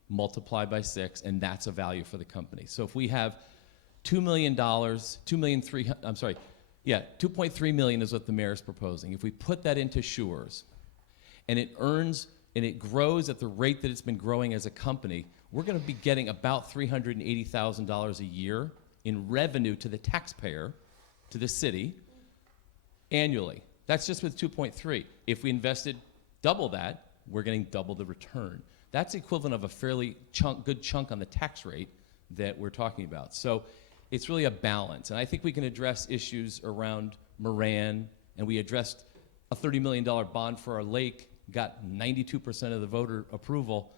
multiply by 6, and that's a value for the company. So if we have $2 million, 2.3 million is what the mayor is proposing. If we put that into Shores, and it earns and it grows at the rate that it's been growing as a company, we're going to be getting about $380,000 a year in revenue to the taxpayer, to the city, annually. That's just with 2.3. If we invested double that, we're getting double the return. That's equivalent of a fairly good chunk on the tax rate that we're talking about. So it's really a balance. And I think we can address issues around Moran, and we addressed a $30 million bond for our lake, got 92% of the voter approval,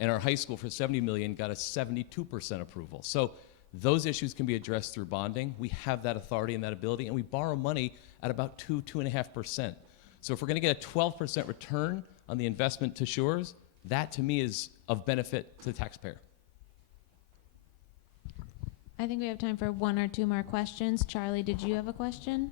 and our high school for $70 million got a 72% approval. So those issues can be addressed through bonding. We have that authority and that ability, and we borrow money at about 2.5%. So if we're going to get a 12% return on the investment to Shores, that to me is of benefit to the taxpayer. I think we have time for one or two more questions. Charlie, did you have a question?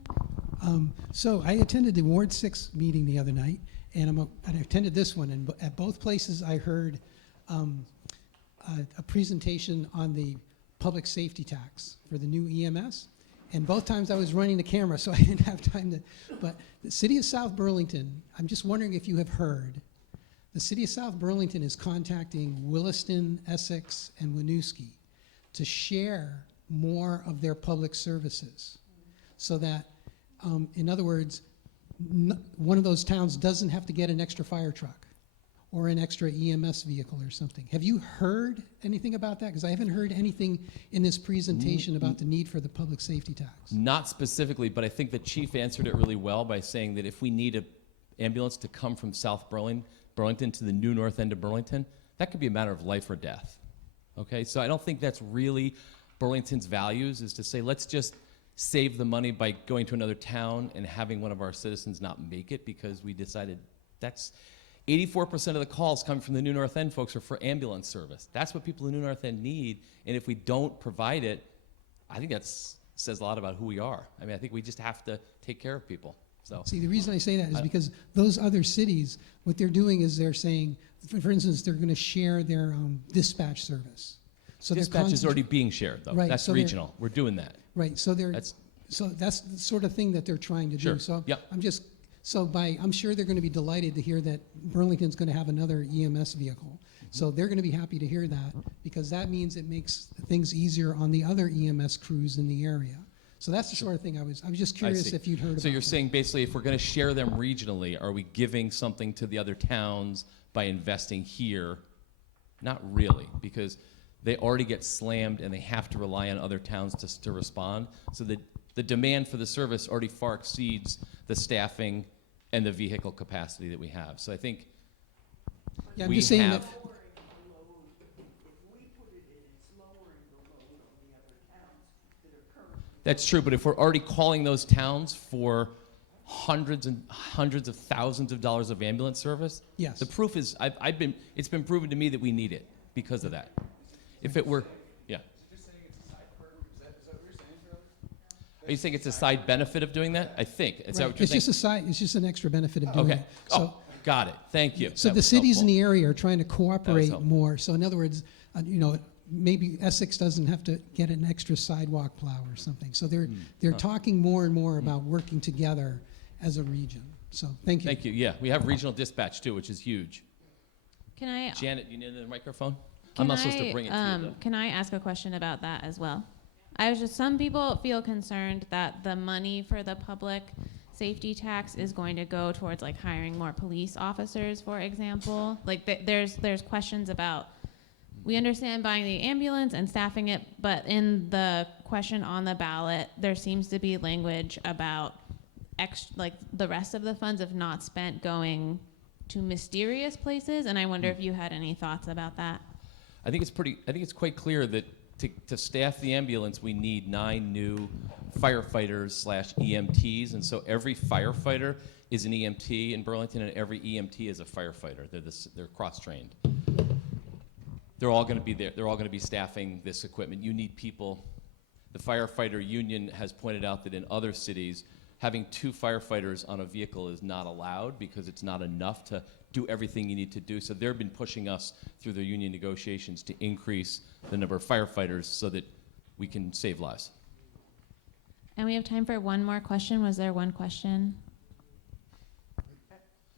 So I attended the Ward 6 meeting the other night, and I attended this one, and at both places I heard a presentation on the public safety tax for the new EMS. And both times I was running the camera, so I didn't have time to, but the city of South Burlington, I'm just wondering if you have heard, the city of South Burlington is contacting Williston, Essex, and Winooski to share more of their public services, so that, in other words, one of those towns doesn't have to get an extra fire truck, or an extra EMS vehicle or something. Have you heard anything about that? Because I haven't heard anything in this presentation about the need for the public safety tax. Not specifically, but I think the chief answered it really well by saying that if we need an ambulance to come from South Burlington to the new north end of Burlington, that could be a matter of life or death. Okay, so I don't think that's really Burlington's values, is to say, let's just save the money by going to another town and having one of our citizens not make it because we decided that's 84% of the calls coming from the New North End folks are for ambulance service. That's what people in New North End need, and if we don't provide it, I think that says a lot about who we are. I mean, I think we just have to take care of people. So, see, the reason I say that is because those other cities, what they're doing is they're saying, for instance, they're going to share their dispatch service. So dispatch is already being shared, though. Right, That's so regional. We're doing that. Right. So that's the sort of thing that they're trying to Sure. do. So Yep. I'm sure they're going to be delighted to hear that Burlington's going to have another EMS vehicle. So they're going to be happy to hear that because that means it makes things easier on the other EMS crews in the area. So that's the sort of thing I was just I curious see. if you'd heard about. So you're saying basically if we're going to share them regionally, are we giving something to the other towns by investing here? Not really, because they already get slammed and they have to rely on other towns to respond. So the demand for the service already far exceeds the staffing and the vehicle capacity that we have. So I think I'm just saying that. That's true, but if we're already calling those towns for hundreds and hundreds of thousands of dollars of ambulance service, yes, the proof is it's been proven to me that we need it because of that. If it were, yeah. Are you saying it's a side benefit of doing that? I think. Is that what you're It's saying? just a side. It's just an extra benefit of doing Okay. it. So, got it. Thank you. So That the was cities in helpful. the area are trying to cooperate helpful. more. So in other words, maybe Essex doesn't have to get an extra sidewalk plow or something. So they're talking more and more about working together as a region. So thank you. Thank you. Yeah, we have regional dispatch too, which is huge. Can I? Janet, you need the microphone? I'm not supposed to bring it to you, though. Can I ask a question about that as well? Some people feel concerned that the money for the public safety tax is going to go towards like hiring more police officers, for example. Like there's questions about, we understand buying the ambulance and staffing it, but in the question on the ballot, there seems to be language about like the rest of the funds, if not spent, going to mysterious places. And I wonder if you had any thoughts about that. I think it's quite clear that to staff the ambulance, we need 9 new firefighters/EMTs, and so every firefighter is an EMT in Burlington, and every EMT is a firefighter. They're cross-trained. They're all going to be there. They're all going to be staffing this equipment. You need people. The firefighter union has pointed out that in other cities, having 2 firefighters on a vehicle is not allowed because it's not enough to do everything you need to do. So they've been pushing us through their union negotiations to increase the number of firefighters so that we can save lives. And we have time for one more question. Was there one question?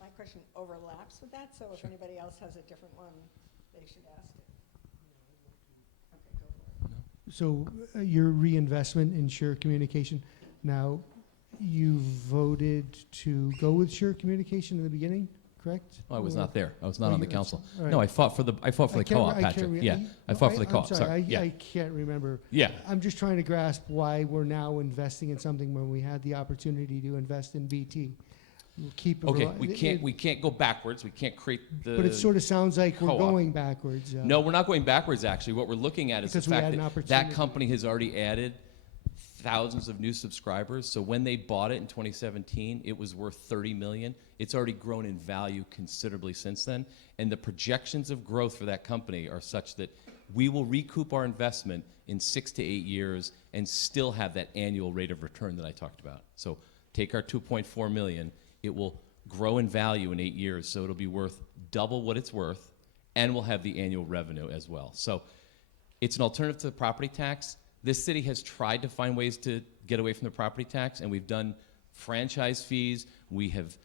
My question overlaps with that, so if anybody else has a different one, they should ask it. Okay, go for it. So your reinvestment in Sure Communication, now you voted to go with Sure Communication in the beginning, correct? Oh, I was Or- not there. I was not Oh, on the you- council. all right. No, I fought for the co-op, Patrick. Yeah, I fought for the I'm co-op. Sorry. Yeah. I can't remember. Yeah. I'm just trying to grasp why we're now investing in something when we had the opportunity to invest in BT. We'll keep it Okay, reli- we can't go backwards. We can't create the. But it sort of sounds like we're co-op. going backwards. No, we're not going backwards, actually. What we're looking at is the Because we fact had an that opportunity. that company has already added thousands of new subscribers. So when they bought it in 2017, it was worth $30 million. It's already grown in value considerably since then. And the projections of growth for that company are such that we will recoup our investment in 6 to 8 years and still have that annual rate of return that I talked about. So take our $2.4 million, it will grow in value in 8 years. So it'll be worth double what it's worth, and we'll have the annual revenue as well. So it's an alternative to the property tax. This city has tried to find ways to get away from the property tax, and we've done franchise fees. We have,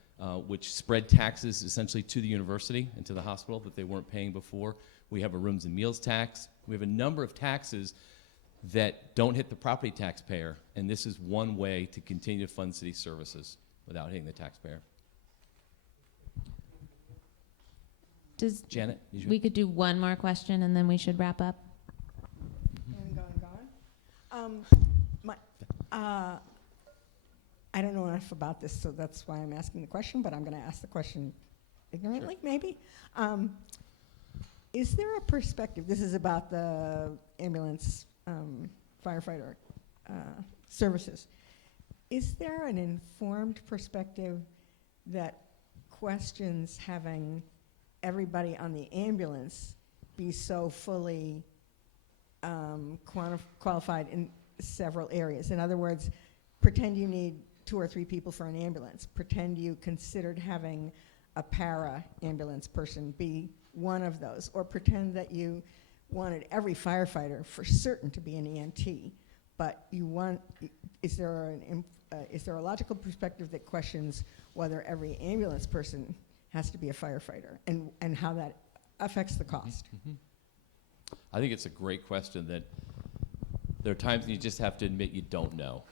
which spread taxes essentially to the university and to the hospital that they weren't paying before. We have a rooms and meals tax. We have a number of taxes that don't hit the property taxpayer, and this is one way to continue to fund city services without hitting the taxpayer. Does Janet, you we could do one more question and then we should wrap up. I don't know enough about this, so that's why I'm asking the question, but I'm going to ask the question ignorantly, maybe. Is there a perspective, this is about the ambulance firefighter services, is there an informed perspective that questions having everybody on the ambulance be so fully qualified in several areas? In other words, pretend you need 2 or 3 people for an ambulance. Pretend you considered having a para ambulance person be one of those. Or pretend that you wanted every firefighter for certain to be an EMT, but you want, is there a logical perspective that questions whether every ambulance person has to be a firefighter and how that affects the cost? I think it's a great question that there are times when you just have to admit you don't know.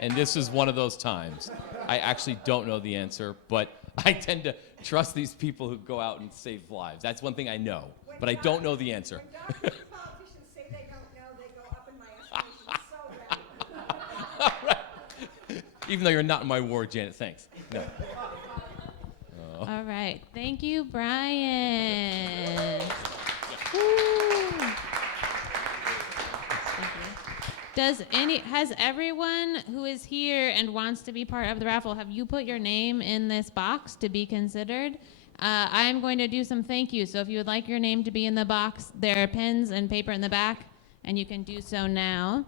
And this is one of those times. I actually don't know the answer, but I tend to trust these people who go out and save lives. That's one thing I know, but I don't know the answer. When politicians say they don't know, they go up in my estimation so rapidly. Even though you're not in my ward, Janet, thanks. No. All right. Thank you, Brian. Has everyone who is here and wants to be part of the raffle, have you put your name in this box to be considered? I'm going to do some thank yous. So if you would like your name to be in the box, there are pens and paper in the back, and you can do so now.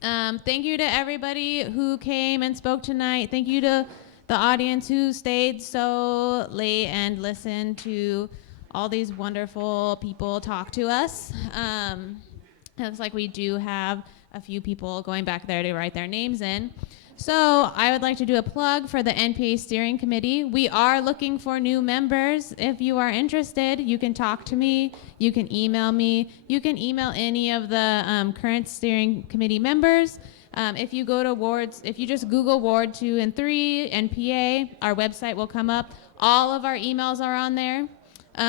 Thank you to everybody who came and spoke tonight. Thank you to the audience who stayed so late and listened to all these wonderful people talk to us. It looks like we do have a few people going back there to write their names in. So I would like to do a plug for the NPA steering committee. We are looking for new members. If you are interested, you can talk to me, you can email me, you can email any of the current steering committee members. If you go to wards, if you just Google Ward 2 and 3, NPA, our website will come up. All of our emails are on there.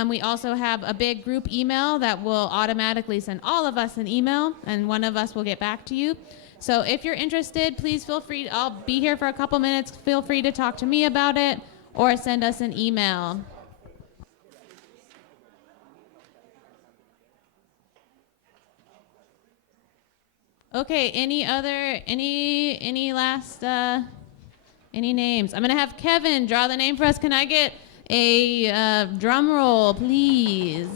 We also have a big group email that will automatically send all of us an email, and one of us will get back to you. So if you're interested, please feel free. I'll be here for a couple minutes. Feel free to talk to me about it or send us an email. Okay, any last names? I'm gonna have Kevin draw the name for us. Can I get a drum roll, please?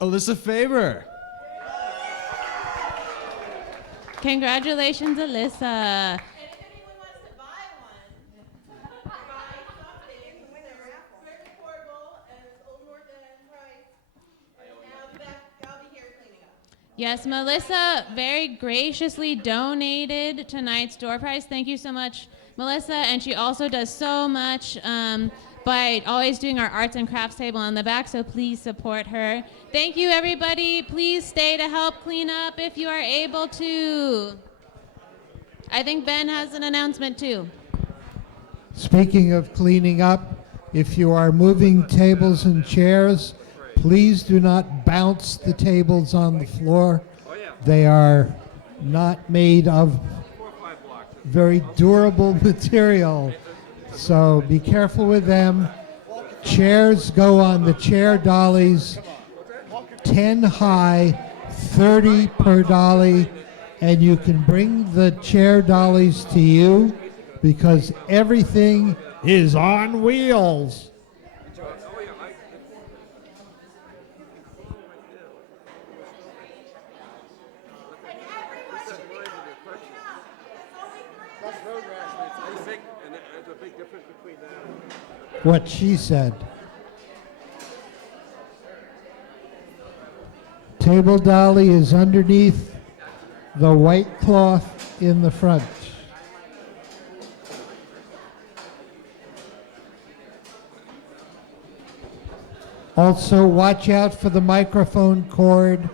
Alyssa Faber. Congratulations, Alyssa. Yes, Melissa very graciously donated tonight's door prize. Thank you so much, Melissa. And she also does so much by always doing our arts and crafts table on the back, so please support her. Thank you, everybody. Please stay to help clean up if you are able to. I think Ben has an announcement, too. Speaking of cleaning up, if you are moving tables and chairs, please do not bounce the tables on the floor. They are not made of very durable material, so be careful with them. Chairs go on the chair dollies, 10 high, 30 per dolly, and you can bring the chair dollies to you because everything is on wheels. What she said. Table dolly is underneath the white cloth in the front. Also, watch out for the microphone cord.